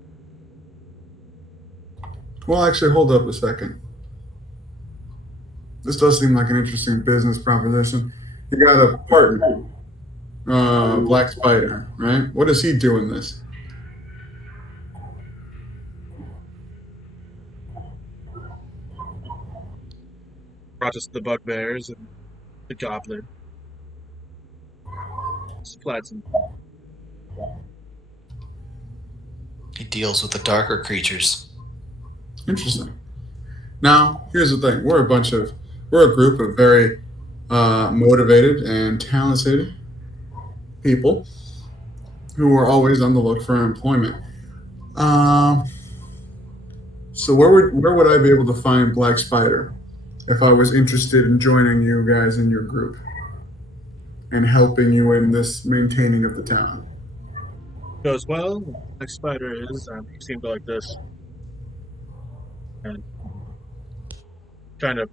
Well, actually, hold up a second. This does seem like an interesting business proposition. You got a partner, Black Spider, right? What does he do in this? Brought us the Bugbears and the Goblin. Supplied some. He deals with the darker creatures. Interesting. Now, here's the thing. We're a group of very motivated and talented people who are always on the look for employment. So where would I be able to find Black Spider if I was interested in joining you guys in your group and helping you in this maintaining of the town? Goes well. Black Spider is. He seemed to like this. And kind of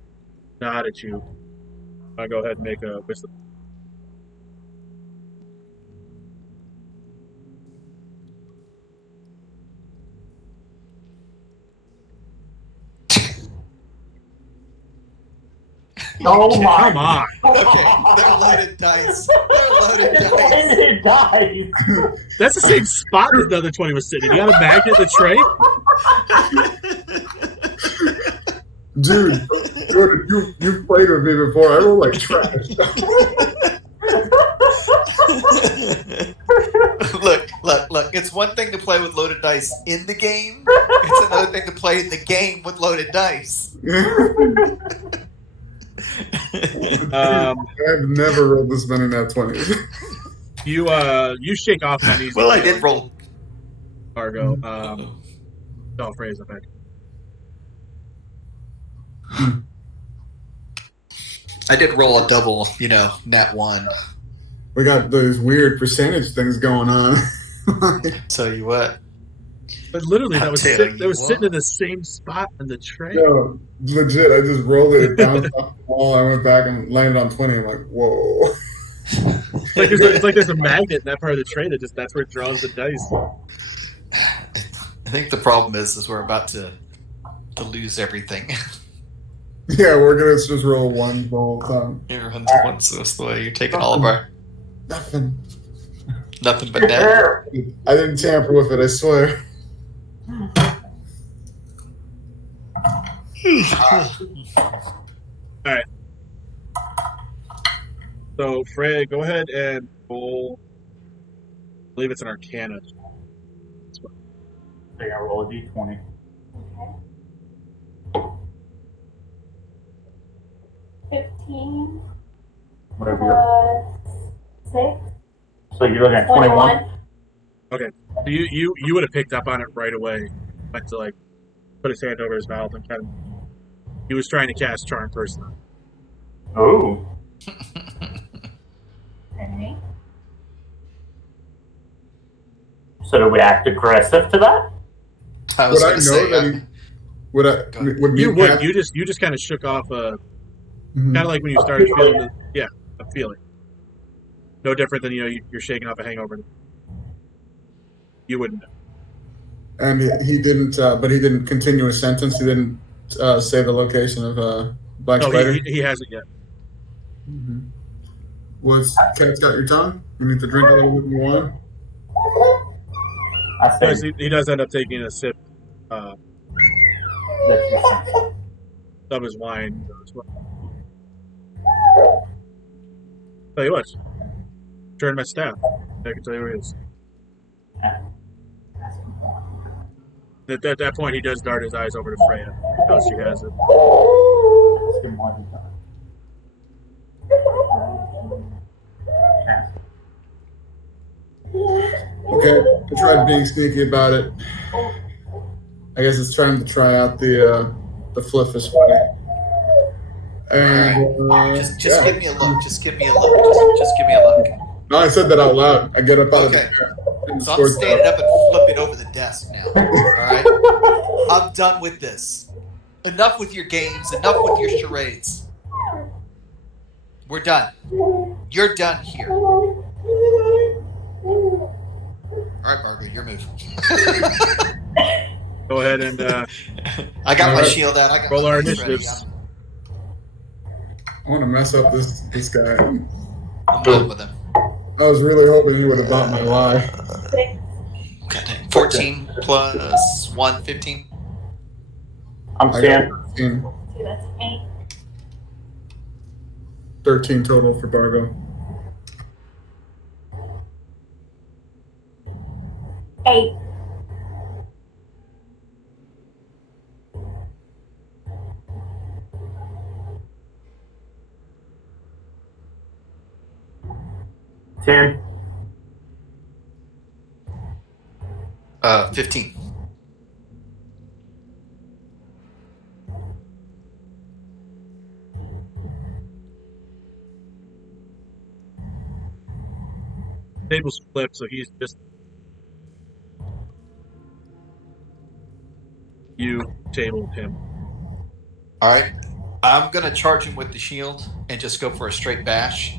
nod at you. I go ahead and make a wisdom. Oh my! Come on! Okay, they're loaded dice. They're loaded dice. Loaded dice. That's the same spot that the other 20 was sitting in. You got a magnet in the tray? Dude, you've played with me before. I roll like trash. Look. It's one thing to play with loaded dice in the game. It's another thing to play in the game with loaded dice. I've never rolled this many nat 20s. You shake off my knees. Well, I did roll. Argo. Don't phrase it back. I did roll a double, nat 1. We got those weird percentage things going on. Tell you what. But literally, that I'll was tell sitting you in the same spot in the tray. No, legit, I just rolled it, it bounced off the wall, I went back and landed on 20. I'm like, whoa. It's like there's a magnet in that part of the tray that's where it draws the dice. think the problem is we're about to lose everything. Yeah, we're gonna just roll one the whole time. Everyone's once the way. You're taking all of our Nothing. nothing but net. I didn't tamper with it, I swear. Alright. So, Freya, go ahead and roll. I believe it's an Arcana. I gotta roll a d20. Okay. 15 Whatever you're. plus 6. So you're looking at 21? Okay. So you would have picked up on it right away. Went to like put his hand over his mouth and kind of. He was trying to cast Charm Person. Oh. Okay. So do we act aggressive to that? I was Would I going to know say, that he would I Go ahead. would me You would. cast- You just kind of shook off a Mhm. kind of like when you started feeling a feeling. No different than you're shaking off a hangover. You wouldn't know. And he didn't, but he didn't continue his sentence. He didn't say the location of Black No, Spider. he hasn't yet. Mhm. Was Cat's got your tongue? You need to drink a little bit more wine. I Yes, say he does end up taking a sip that's your sense. of his wine as well. Tell you what, turn my staff. I can tell you where it is. At that point, he does dart his eyes over to Freya because she has it. Ask him why he done it. Ask him. Okay, I tried being sneaky about it. I guess it's time to try out the fliffest way. And just yeah. give me a look. Just give me a look. Just give me a look. No, I said that out loud. I get up out Okay. of the chair. And So I'm sword standing up and flipping over the desk now. All right? I'm done with this. Enough with your games. Enough with your charades. We're done. You're done here. All right, Margaret, your move. Go ahead and I got my Alright. shield out. I got roll my our mace ready. initiatives. I want to mess up this guy. I'm done with him. I was really hoping he would have bought my lie. 6. God dang. 14 plus 1, 15. I'm I got standing. 13, 2, that's 8. 13 total for Bargo. 8. Ten. 15. Table's flipped, so he's just you tabled him. All right. I'm going to charge him with the shield and just go for a straight bash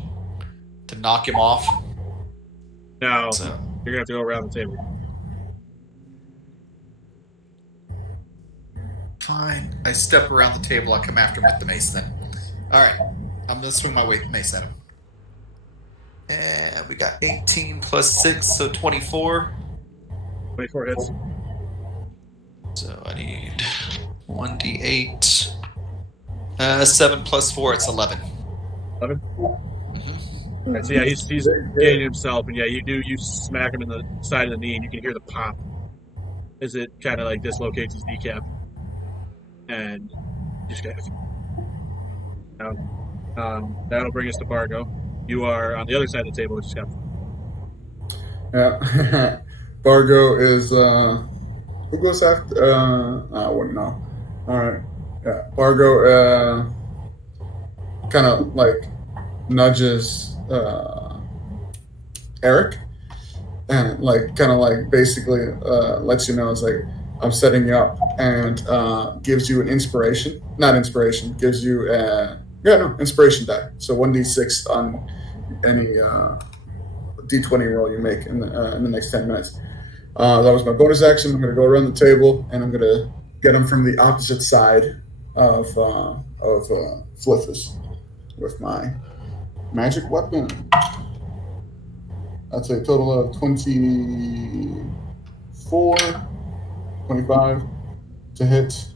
to knock him off. Now So, you're gonna have to go around the table. fine. I step around the table. I come after him with the mace then. All right. I'm going to swing my mace at him. And we got 18 plus 6, so 24. 24 hits. So I need 1d8. 7 plus 4, it's 11. 11. Mm-hmm. Right, so yeah, he's gaining himself, and yeah, you smack him in the side of the knee, and you can hear the pop as it kind of like dislocates his kneecap, and you just get down. That'll bring us to Bargo. You are on the other side of the table, which is got. Yeah. Bargo is who goes after I wouldn't know. Alright. Yeah. Bargo kind of like nudges Eric and like kind of like basically lets you know it's like I'm setting you up and gives you an inspiration. Not inspiration, gives you inspiration die. So 1d6 on any d20 roll you make in the next 10 minutes. That was my bonus action. I'm going to go around the table, and I'm going to get him from the opposite side of Fliffus with my magic weapon. That's a total of 24, 25 to hit.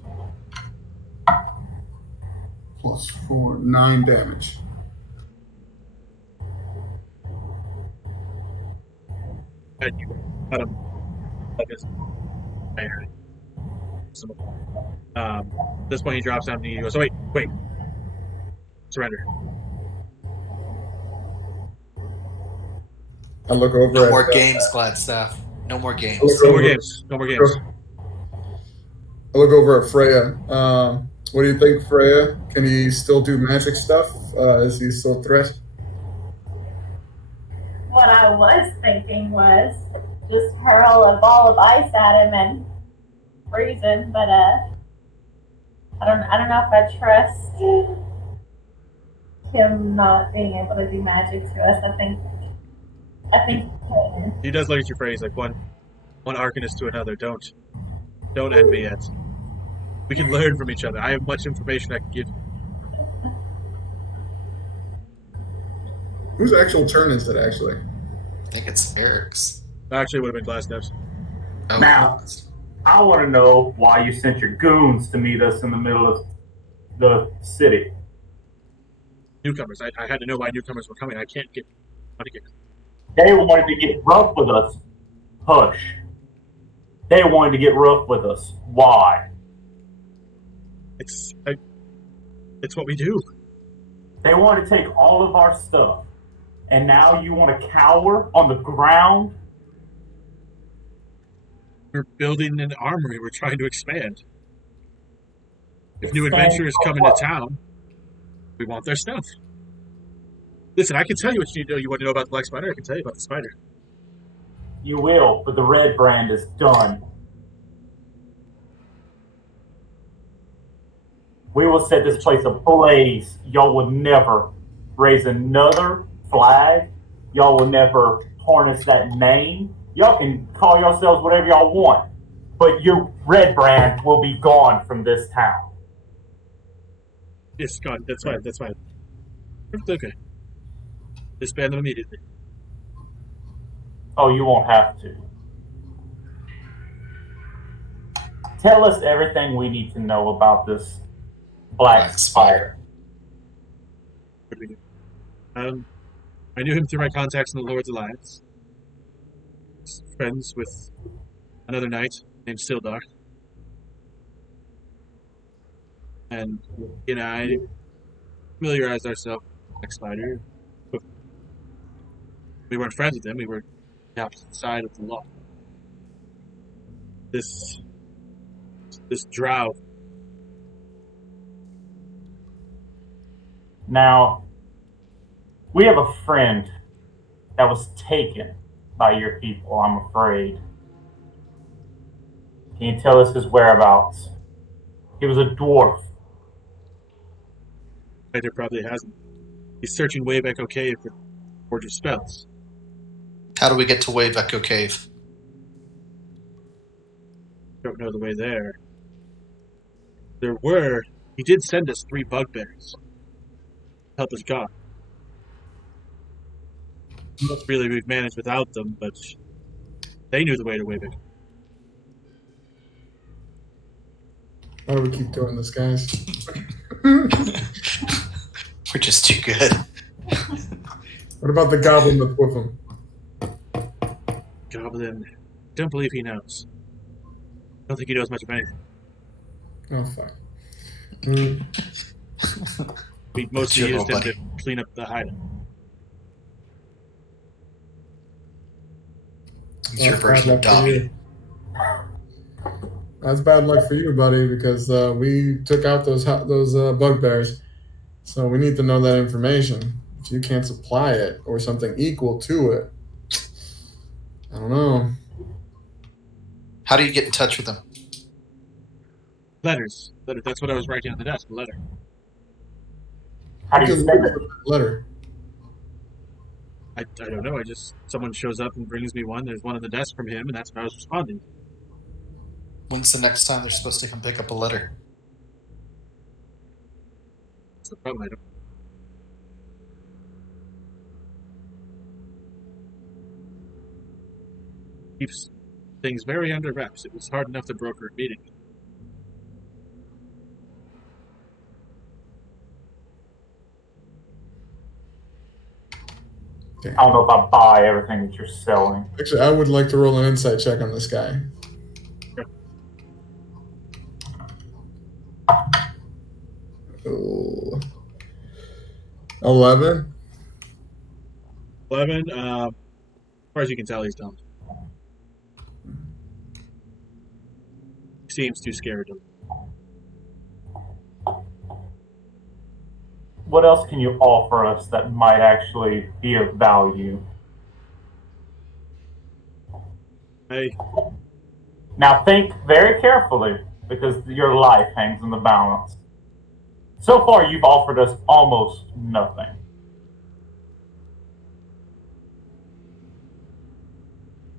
Plus 4, 9 damage. And you cut him like his iron. At this point, he drops down and he goes, "Oh, wait. Surrender." I look over No at more games, Gladstaff. No more games. No more games. No more games. I look over at Freya. What do you think, Freya? Can he still do magic stuff? Is he still a threat? What I was thinking was just hurl a ball of ice at him and freeze him, but I don't know if I trust him not being able to do magic to us. I think he can. He does look at your phrase like one arcanist to another. Don't envy it. We can learn from each other. I have much information I can give you. Whose actual turn is it, actually? I think it's Eric's. Actually, it would have been Glassneff's. Oh, Now, I want to know why you sent your goons to meet us in the middle of the city. Newcomers. I had to know why newcomers were coming. I can't get. They wanted to get rough with us. Hush. They wanted to get rough with us. Why? It's what we do. They want to take all of our stuff. And now you want to cower on the ground? We're building an armory. We're trying to expand. If new adventurers come into town, we want their stuff. Listen, I can tell you what you want to know about the Black Spider. I can tell you about the spider. You will, but the Redbrand is done. We will set this place ablaze. Y'all will never raise another flag. Y'all will never harness that name. Y'all can call yourselves whatever y'all want, but your Redbrand will be gone from this town. Yes, God, that's fine. That's fine. It's okay. Disband them immediately. Oh, you won't have to. Tell us everything we need to know about this Black Spider. What do we do? I knew him through my contacts in the Lord's Alliance. He's friends with another knight named Sildar. And he and I familiarized ourselves with the Black Spider. We weren't friends with him, we were on the opposite side of the law. This drow. Now, we have a friend that was taken by your people, I'm afraid. Can you tell us his whereabouts? He was a dwarf. Spider probably hasn't. He's searching Wave Echo Cave for forged spells. How do we get to Wave Echo Cave? Don't know the way there. He did send us 3 bugbears. Help us God. Really, we've managed without them, but they knew the way to Wave Echo. Why do we keep doing this, guys? We're just too good. What about the goblin that's with him? Goblin, don't believe he knows. Don't think he knows much of anything. Oh, fuck. We mostly used him buddy. to clean up the hideout. It's your version of Dobby. That's bad luck for you, buddy, because we took out those bugbears. So we need to know that information. If you can't supply it or something equal to it, I don't know. How do you get in touch with them? Letters. That's what I was writing on the desk. A letter. How do you send it? Letter. I don't know. Someone shows up and brings me one. There's one on the desk from him, and that's how I was responding. When's the next time they're supposed to come pick up a letter? That's the problem. I don't. Keeps things very under wraps. It was hard enough to broker a meeting. Okay. I don't know if I buy everything that you're selling. Actually, I would like to roll an insight check on this guy. Oh. 11. 11. As far as you can tell, he's dumb. He seems too scared to. What else can you offer us that might actually be of value? Hey, Now think very carefully, because your life hangs in the balance. So far, you've offered us almost nothing.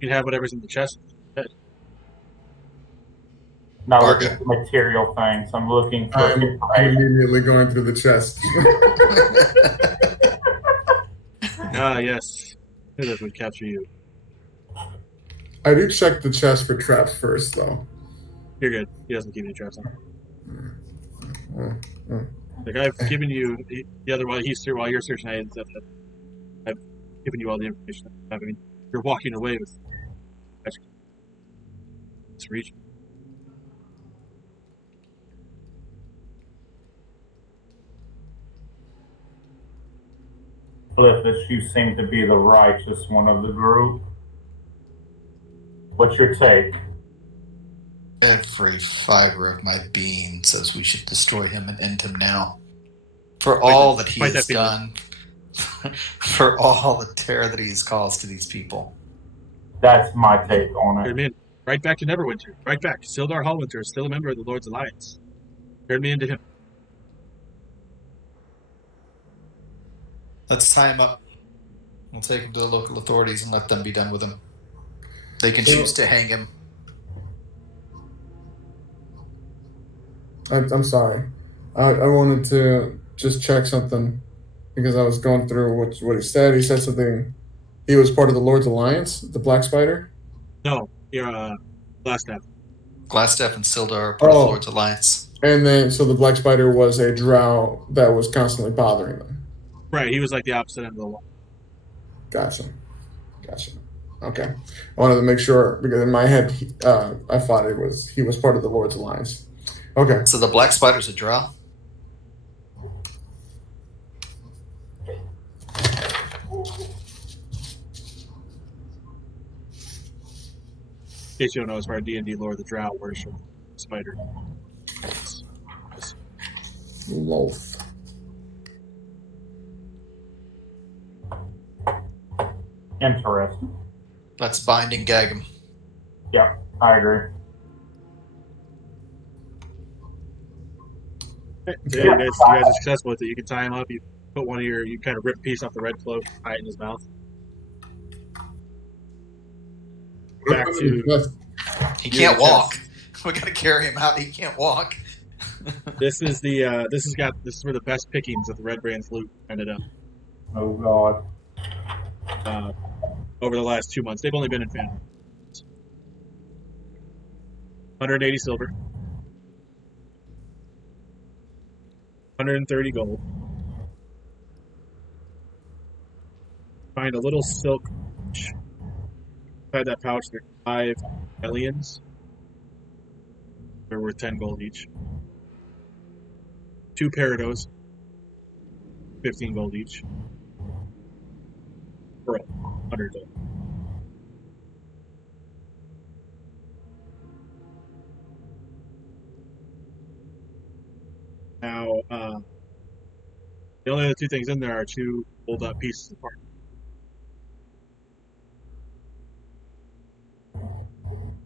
you can have whatever's in the chest. Not Bargain. looking for material things. I'm looking for I'm information. immediately going through the chest. Ah, yes. Knew this would capture you. I do check the chest for traps first, though. You're good. He doesn't keep any traps on. Mm. Like, I've given you the other while you're searching items. I've given you all the information. I mean, you're walking away with this region. Cliffus, you seem to be the righteous one of the group. What's your take? Every fiber of my being says we should destroy him and end him now. For all that he has done, for all the terror that he's caused to these people. That's my take on Heard it. me in. Right back to Neverwinter. Right back. Sildar Hallwinter is still a member of the Lord's Alliance. Turn me into him. Let's tie him up. We'll take him to the local authorities and let them be done with him. They can choose to hang him. I'm sorry. I wanted to just check something because I was going through what he said. He said something. He was part of the Lord's Alliance, the Black Spider. No, you're Glassstaff. Glassstaff and Sildar are part of the Lord's Alliance. And then, so the Black Spider was a drow that was constantly bothering them. Right, he was like the opposite end of the wall. Gotcha. Okay. I wanted to make sure because in my head, I thought he was part of the Lord's Alliance. Okay. So the Black Spider's a drow? In case you don't know, as far as D&D lore, the drow worship the spider. Loth. Interesting. Let's bind and gag him. Yeah, I agree. So you guys are successful with it. You can tie him up. You put you kind of rip a piece off the red cloak, tie it in his mouth. Back to He can't walk. We gotta carry him out. He can't walk. this is where the best pickings of the Redbrand's loot ended up. Oh God. Over the last 2 months, they've only been in Phandalin. 180 silver, 130 gold. Find a little silk pouch. Inside that pouch, there are 5 aliens. They're worth 10 gold each. 2 Parados, 15 gold each. Pearl, 100 gold. Now, the only other 2 things in there are 2 rolled up pieces of parchment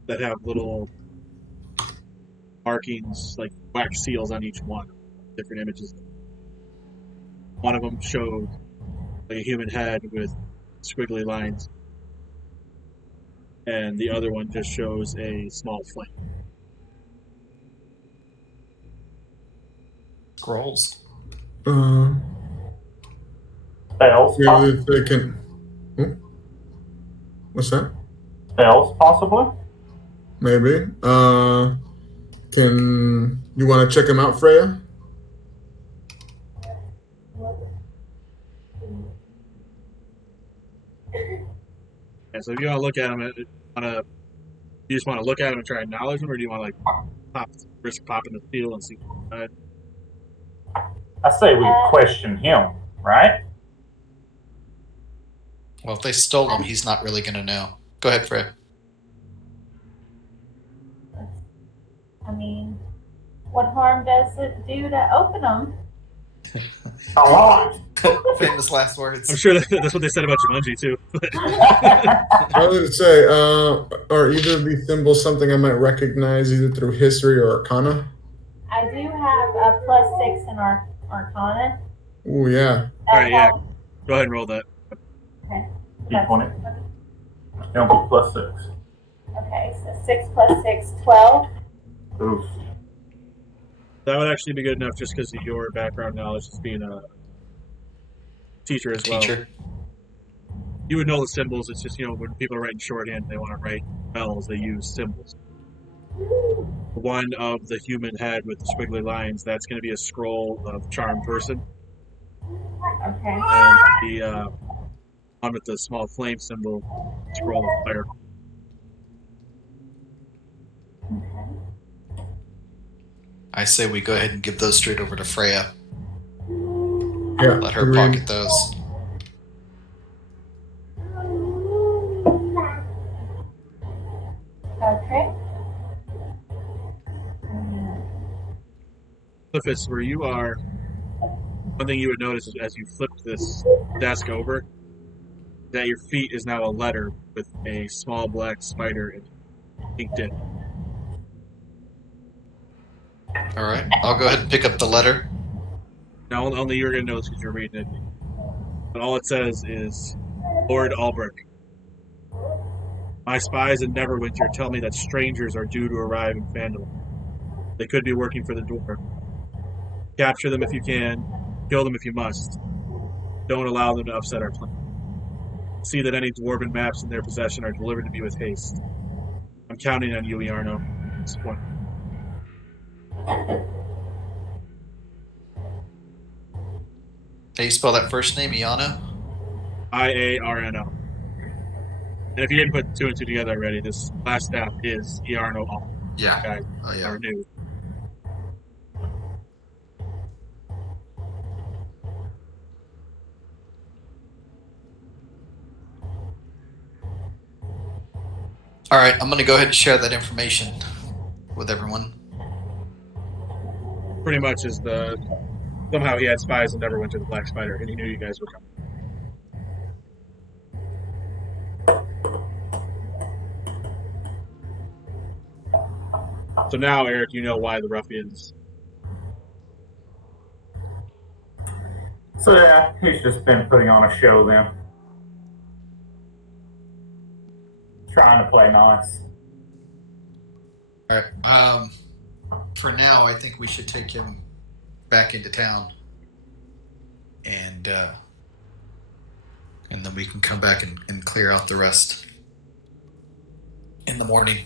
that have little markings, like wax seals on each one, different images. One of them showed like a human head with squiggly lines. And the other one just shows a small flame. Scrolls. Uh, Spells, yeah, if they can. Oh, what's that? spells, possibly. Maybe. Can you want to check them out, Freya? And so if you want to look at them, you just want to look at them and try to acknowledge them, or do you want to risk popping the field and see? I say we question him, right? Well, if they stole him, he's not really going to know. Go ahead, Fred. I mean, what harm does it do to open them? A lot. Famous last words. I'm sure that's what they said about Jumanji too. I was going to say, are either of these symbols something I might recognize either through history or arcana? I do have a +6 in Arcana. Oh, yeah. All right, yeah. Go ahead and roll that. Okay. D20. It'll be +6. Okay, so 6 + 6, 12. Oof. That would actually be good enough just because of your background knowledge as being a teacher as well. Teacher. You would know the symbols. It's just, when people are writing shorthand, they want to write spells, they use symbols. One of the human head with the squiggly lines, that's going to be a scroll of charmed person. Okay. And the one with the small flame symbol, scroll of fire. Okay. I say we go ahead and give those straight over to Freya. Yeah. Let her agreed. pocket those. Okay. Cliffus, where you are, one thing you would notice is as you flip this desk over, that your feet is now a letter with a small black spider inked in. All right. I'll go ahead and pick up the letter. Now, only you're going to notice because you're reading it. But all it says is, Lord Albrek. My spies in Neverwinter tell me that strangers are due to arrive in Phandalin. They could be working for the dwarf. Capture them if you can. Kill them if you must. Don't allow them to upset our plan. See that any dwarven maps in their possession are delivered to me with haste. I'm counting on you, Iarno. It's one. How you spell that first name, Iarno? Iarno. And if you didn't put two and two together already, this last staff is Iarno Albrek. Yeah. Guys Oh, yeah. are new. All right. I'm going to go ahead and share that information with everyone. Pretty much is somehow he had spies and never went to the Black Spider, and he knew you guys were coming. So now, Eric, you know why the ruffians. So yeah, he's just been putting on a show then. Trying to play nice. All right. For now, I think we should take him back into town, and then we can come back and clear out the rest in the morning.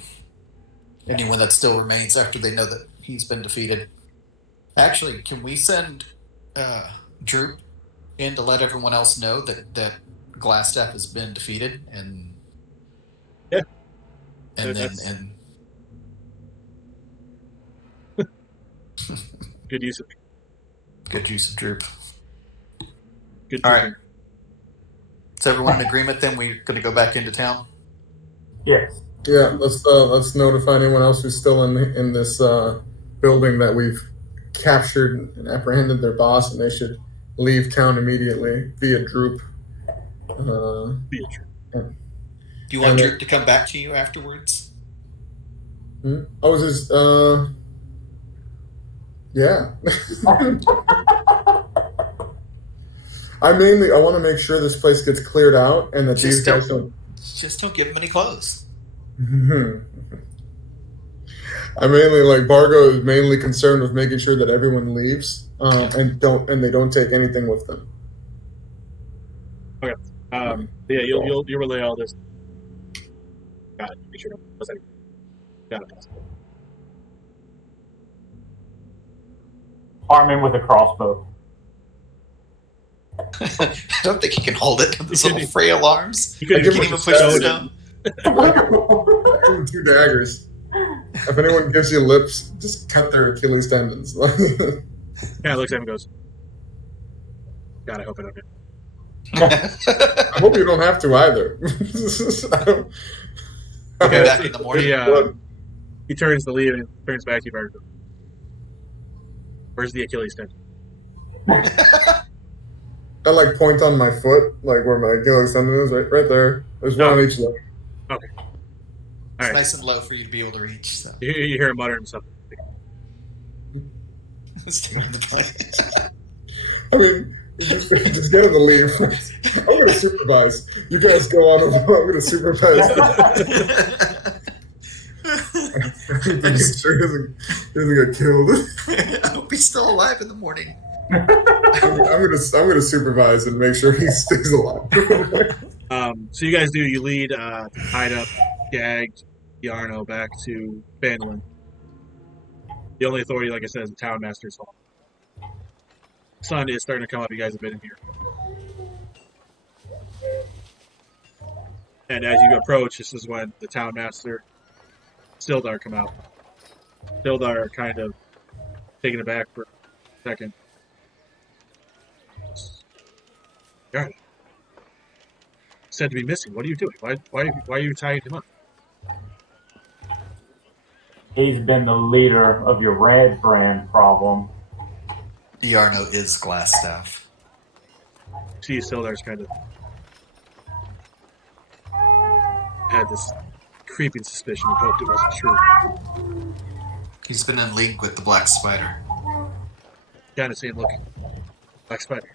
Anyone that still remains after they know that he's been defeated. Actually, can we send Droop in to let everyone else know that Glassstaff has been defeated and yeah, and good use of Droop. Good. All right. Is everyone in agreement? Then we're going to go back into town. Yes. Yeah, let's notify anyone else who's still in this building that we've captured and apprehended their boss, and they should leave town immediately via Droop. Via Droop. Do you want Droop to come back to you afterwards? I was just yeah. I want to make sure this place gets cleared out and that these guys don't. Just don't give him any clothes. I mainly Bargo is mainly concerned with making sure that everyone leaves and they don't take anything with them. Okay. Yeah, you'll relay all this. Got it. Make sure. Got it. Arm him with a crossbow. I don't think he can hold it with his little frail arms. You couldn't Can't even push the stone. 2 daggers. If anyone gives you lips, just cut their Achilles tendons. Kind of looks at him and goes, God, I hope I don't get I hope you don't have to either. Okay, back in the morning. He turns to leave and turns back to you, Bargo. Where's the Achilles tendon? I point on my foot, where my Achilles tendon is, right there. There's one on each leg. Okay. It's nice and low for you to be able to reach. So. You hear him muttering something. I mean, just get him to leave. I'm going to supervise. You guys go on over. I'm going to supervise. Make sure he doesn't get killed. I hope he's still alive in the morning. I'm gonna supervise and make sure he stays alive. So you guys do. You lead tied up, gagged Iarno back to Phandalin. The only authority, like I said, is the town master's hall. Sun is starting to come up. You guys have been in here, and as you approach, this is when the town master, Sildar, come out. Sildar kind of taken aback for a second. God. Said to be missing. What are you doing? Why are you tying him up? He's been the leader of your Redbrand problem. Iarno is Glassstaff. See, Sildar's kind of had this creeping suspicion and hoped it wasn't true. He's been in league with the Black Spider. Kind of saying, look, Black Spider.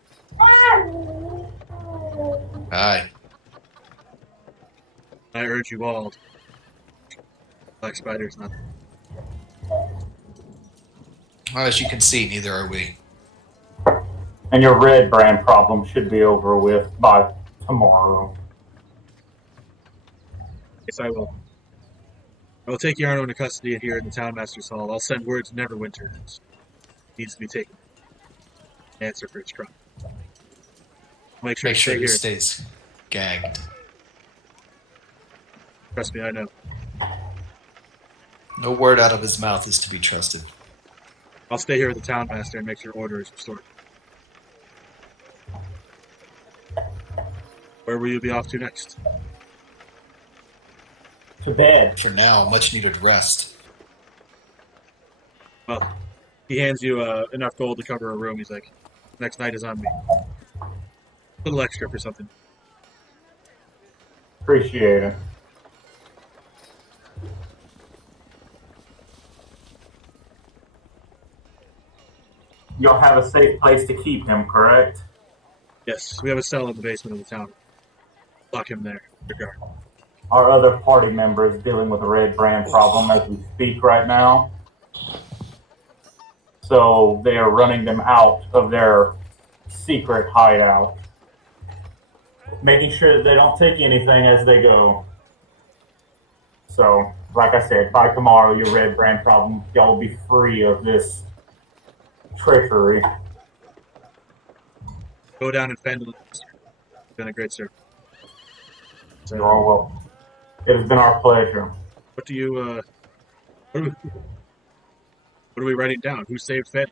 Aye. I urge you all. Black Spider's not. Well, as you can see, neither are we. And your Redbrand problem should be over with by tomorrow. Yes, I will. I will take Iarno into custody here in the Town Master's Hall. I'll send word to Neverwinter. It needs to be taken. Answer for its crime. Make sure he here. Stays gagged. Trust me, I know. No word out of his mouth is to be trusted. I'll stay here with the Town Master and make sure order is restored. Where will you be off to next? To bed. For now, much needed rest. Well, he hands you enough gold to cover a room. He's like, next night is on me. A little extra for something. Appreciate it. You'll have a safe place to keep him, correct? Yes, we have a cell in the basement of the town. Lock him there. Your guard. Our other party members dealing with a Redbrand problem as we speak right now. So they are running them out of their secret hideout. Making sure that they don't take anything as they go. So, like I said, by tomorrow, your Redbrand problem, y'all will be free of this treachery. Go down and Phandalin. You've been a great service. So, You're all welcome. It has been our pleasure. what do you, what are we writing down? Who saved Phandalin?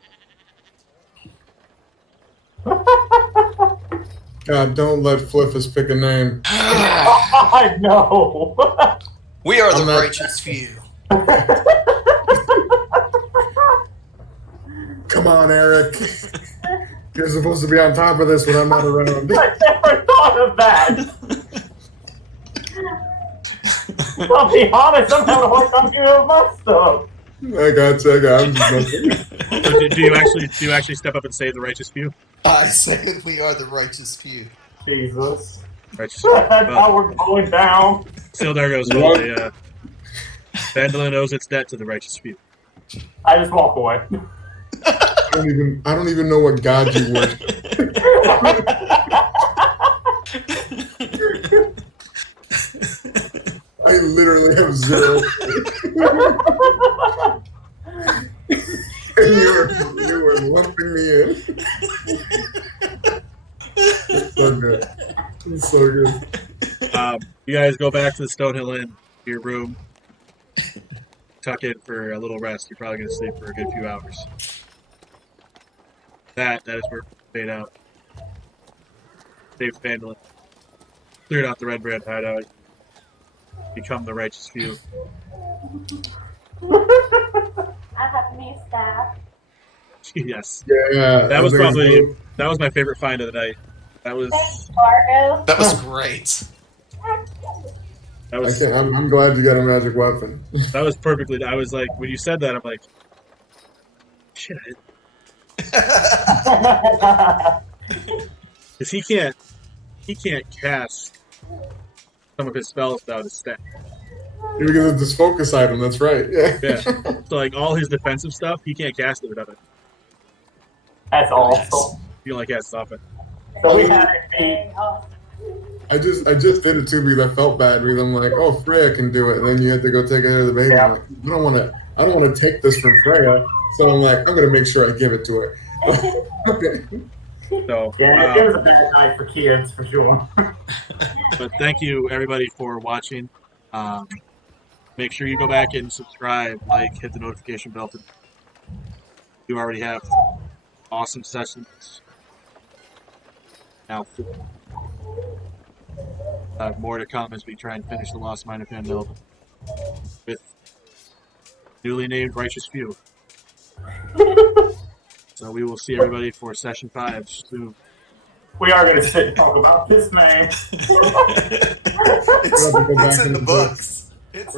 God, don't let Fliffus pick a name. I know. We are the righteous few. Come on, Eric. You're supposed to be on top of this when I'm not around. I never thought of that. I'll be honest, I'm having a hard time keeping up my stuff. I got you. I'm just messing. So do you actually step up and save the righteous few? I said we are the righteous few. Jesus. Righteous That's few. how we're going down. Sildar goes, well, the Phandalin owes its debt to the righteous few. I just walk away. I don't even know what god you worship. I literally have 0. And you were lumping me in. It's so good. It's so good. You guys go back to the Stonehill Inn, your room, tuck in for a little rest. You're probably going to sleep for a good few hours. That is where we fade out. Save Phandalin. Cleared out the Redbrand Hideout. Become the righteous few. I have new staff. Yes. Yeah. That was my favorite find of the night. That was Thanks, Fargo. That was great. I'm glad you got a magic weapon. That was perfectly. I was like, when you said that, I'm like, shit. Because he can't cast some of his spells without his staff. Because it's this focus item, that's right. Yeah. Yeah. So like all his defensive stuff, he can't cast it without it. That's awesome. You only cast stuff it. So we had I just did it too because I felt bad because I'm like, oh, Freya can do it, and then you have to go take care of the baby. Yeah. I'm like, I don't want to take this from Freya, so I'm like, I'm gonna make sure I give it to her. Okay. So yeah, it was a bad night for kids for sure. But thank you everybody for watching. Make sure you go back and subscribe, hit the notification bell. You already have awesome sessions. Now, more to come as we try and finish the Lost Mine of Phandelver with newly named Righteous Few. So we will see everybody for session 5 soon. We are going to sit and talk about this, man. It's in the books. It's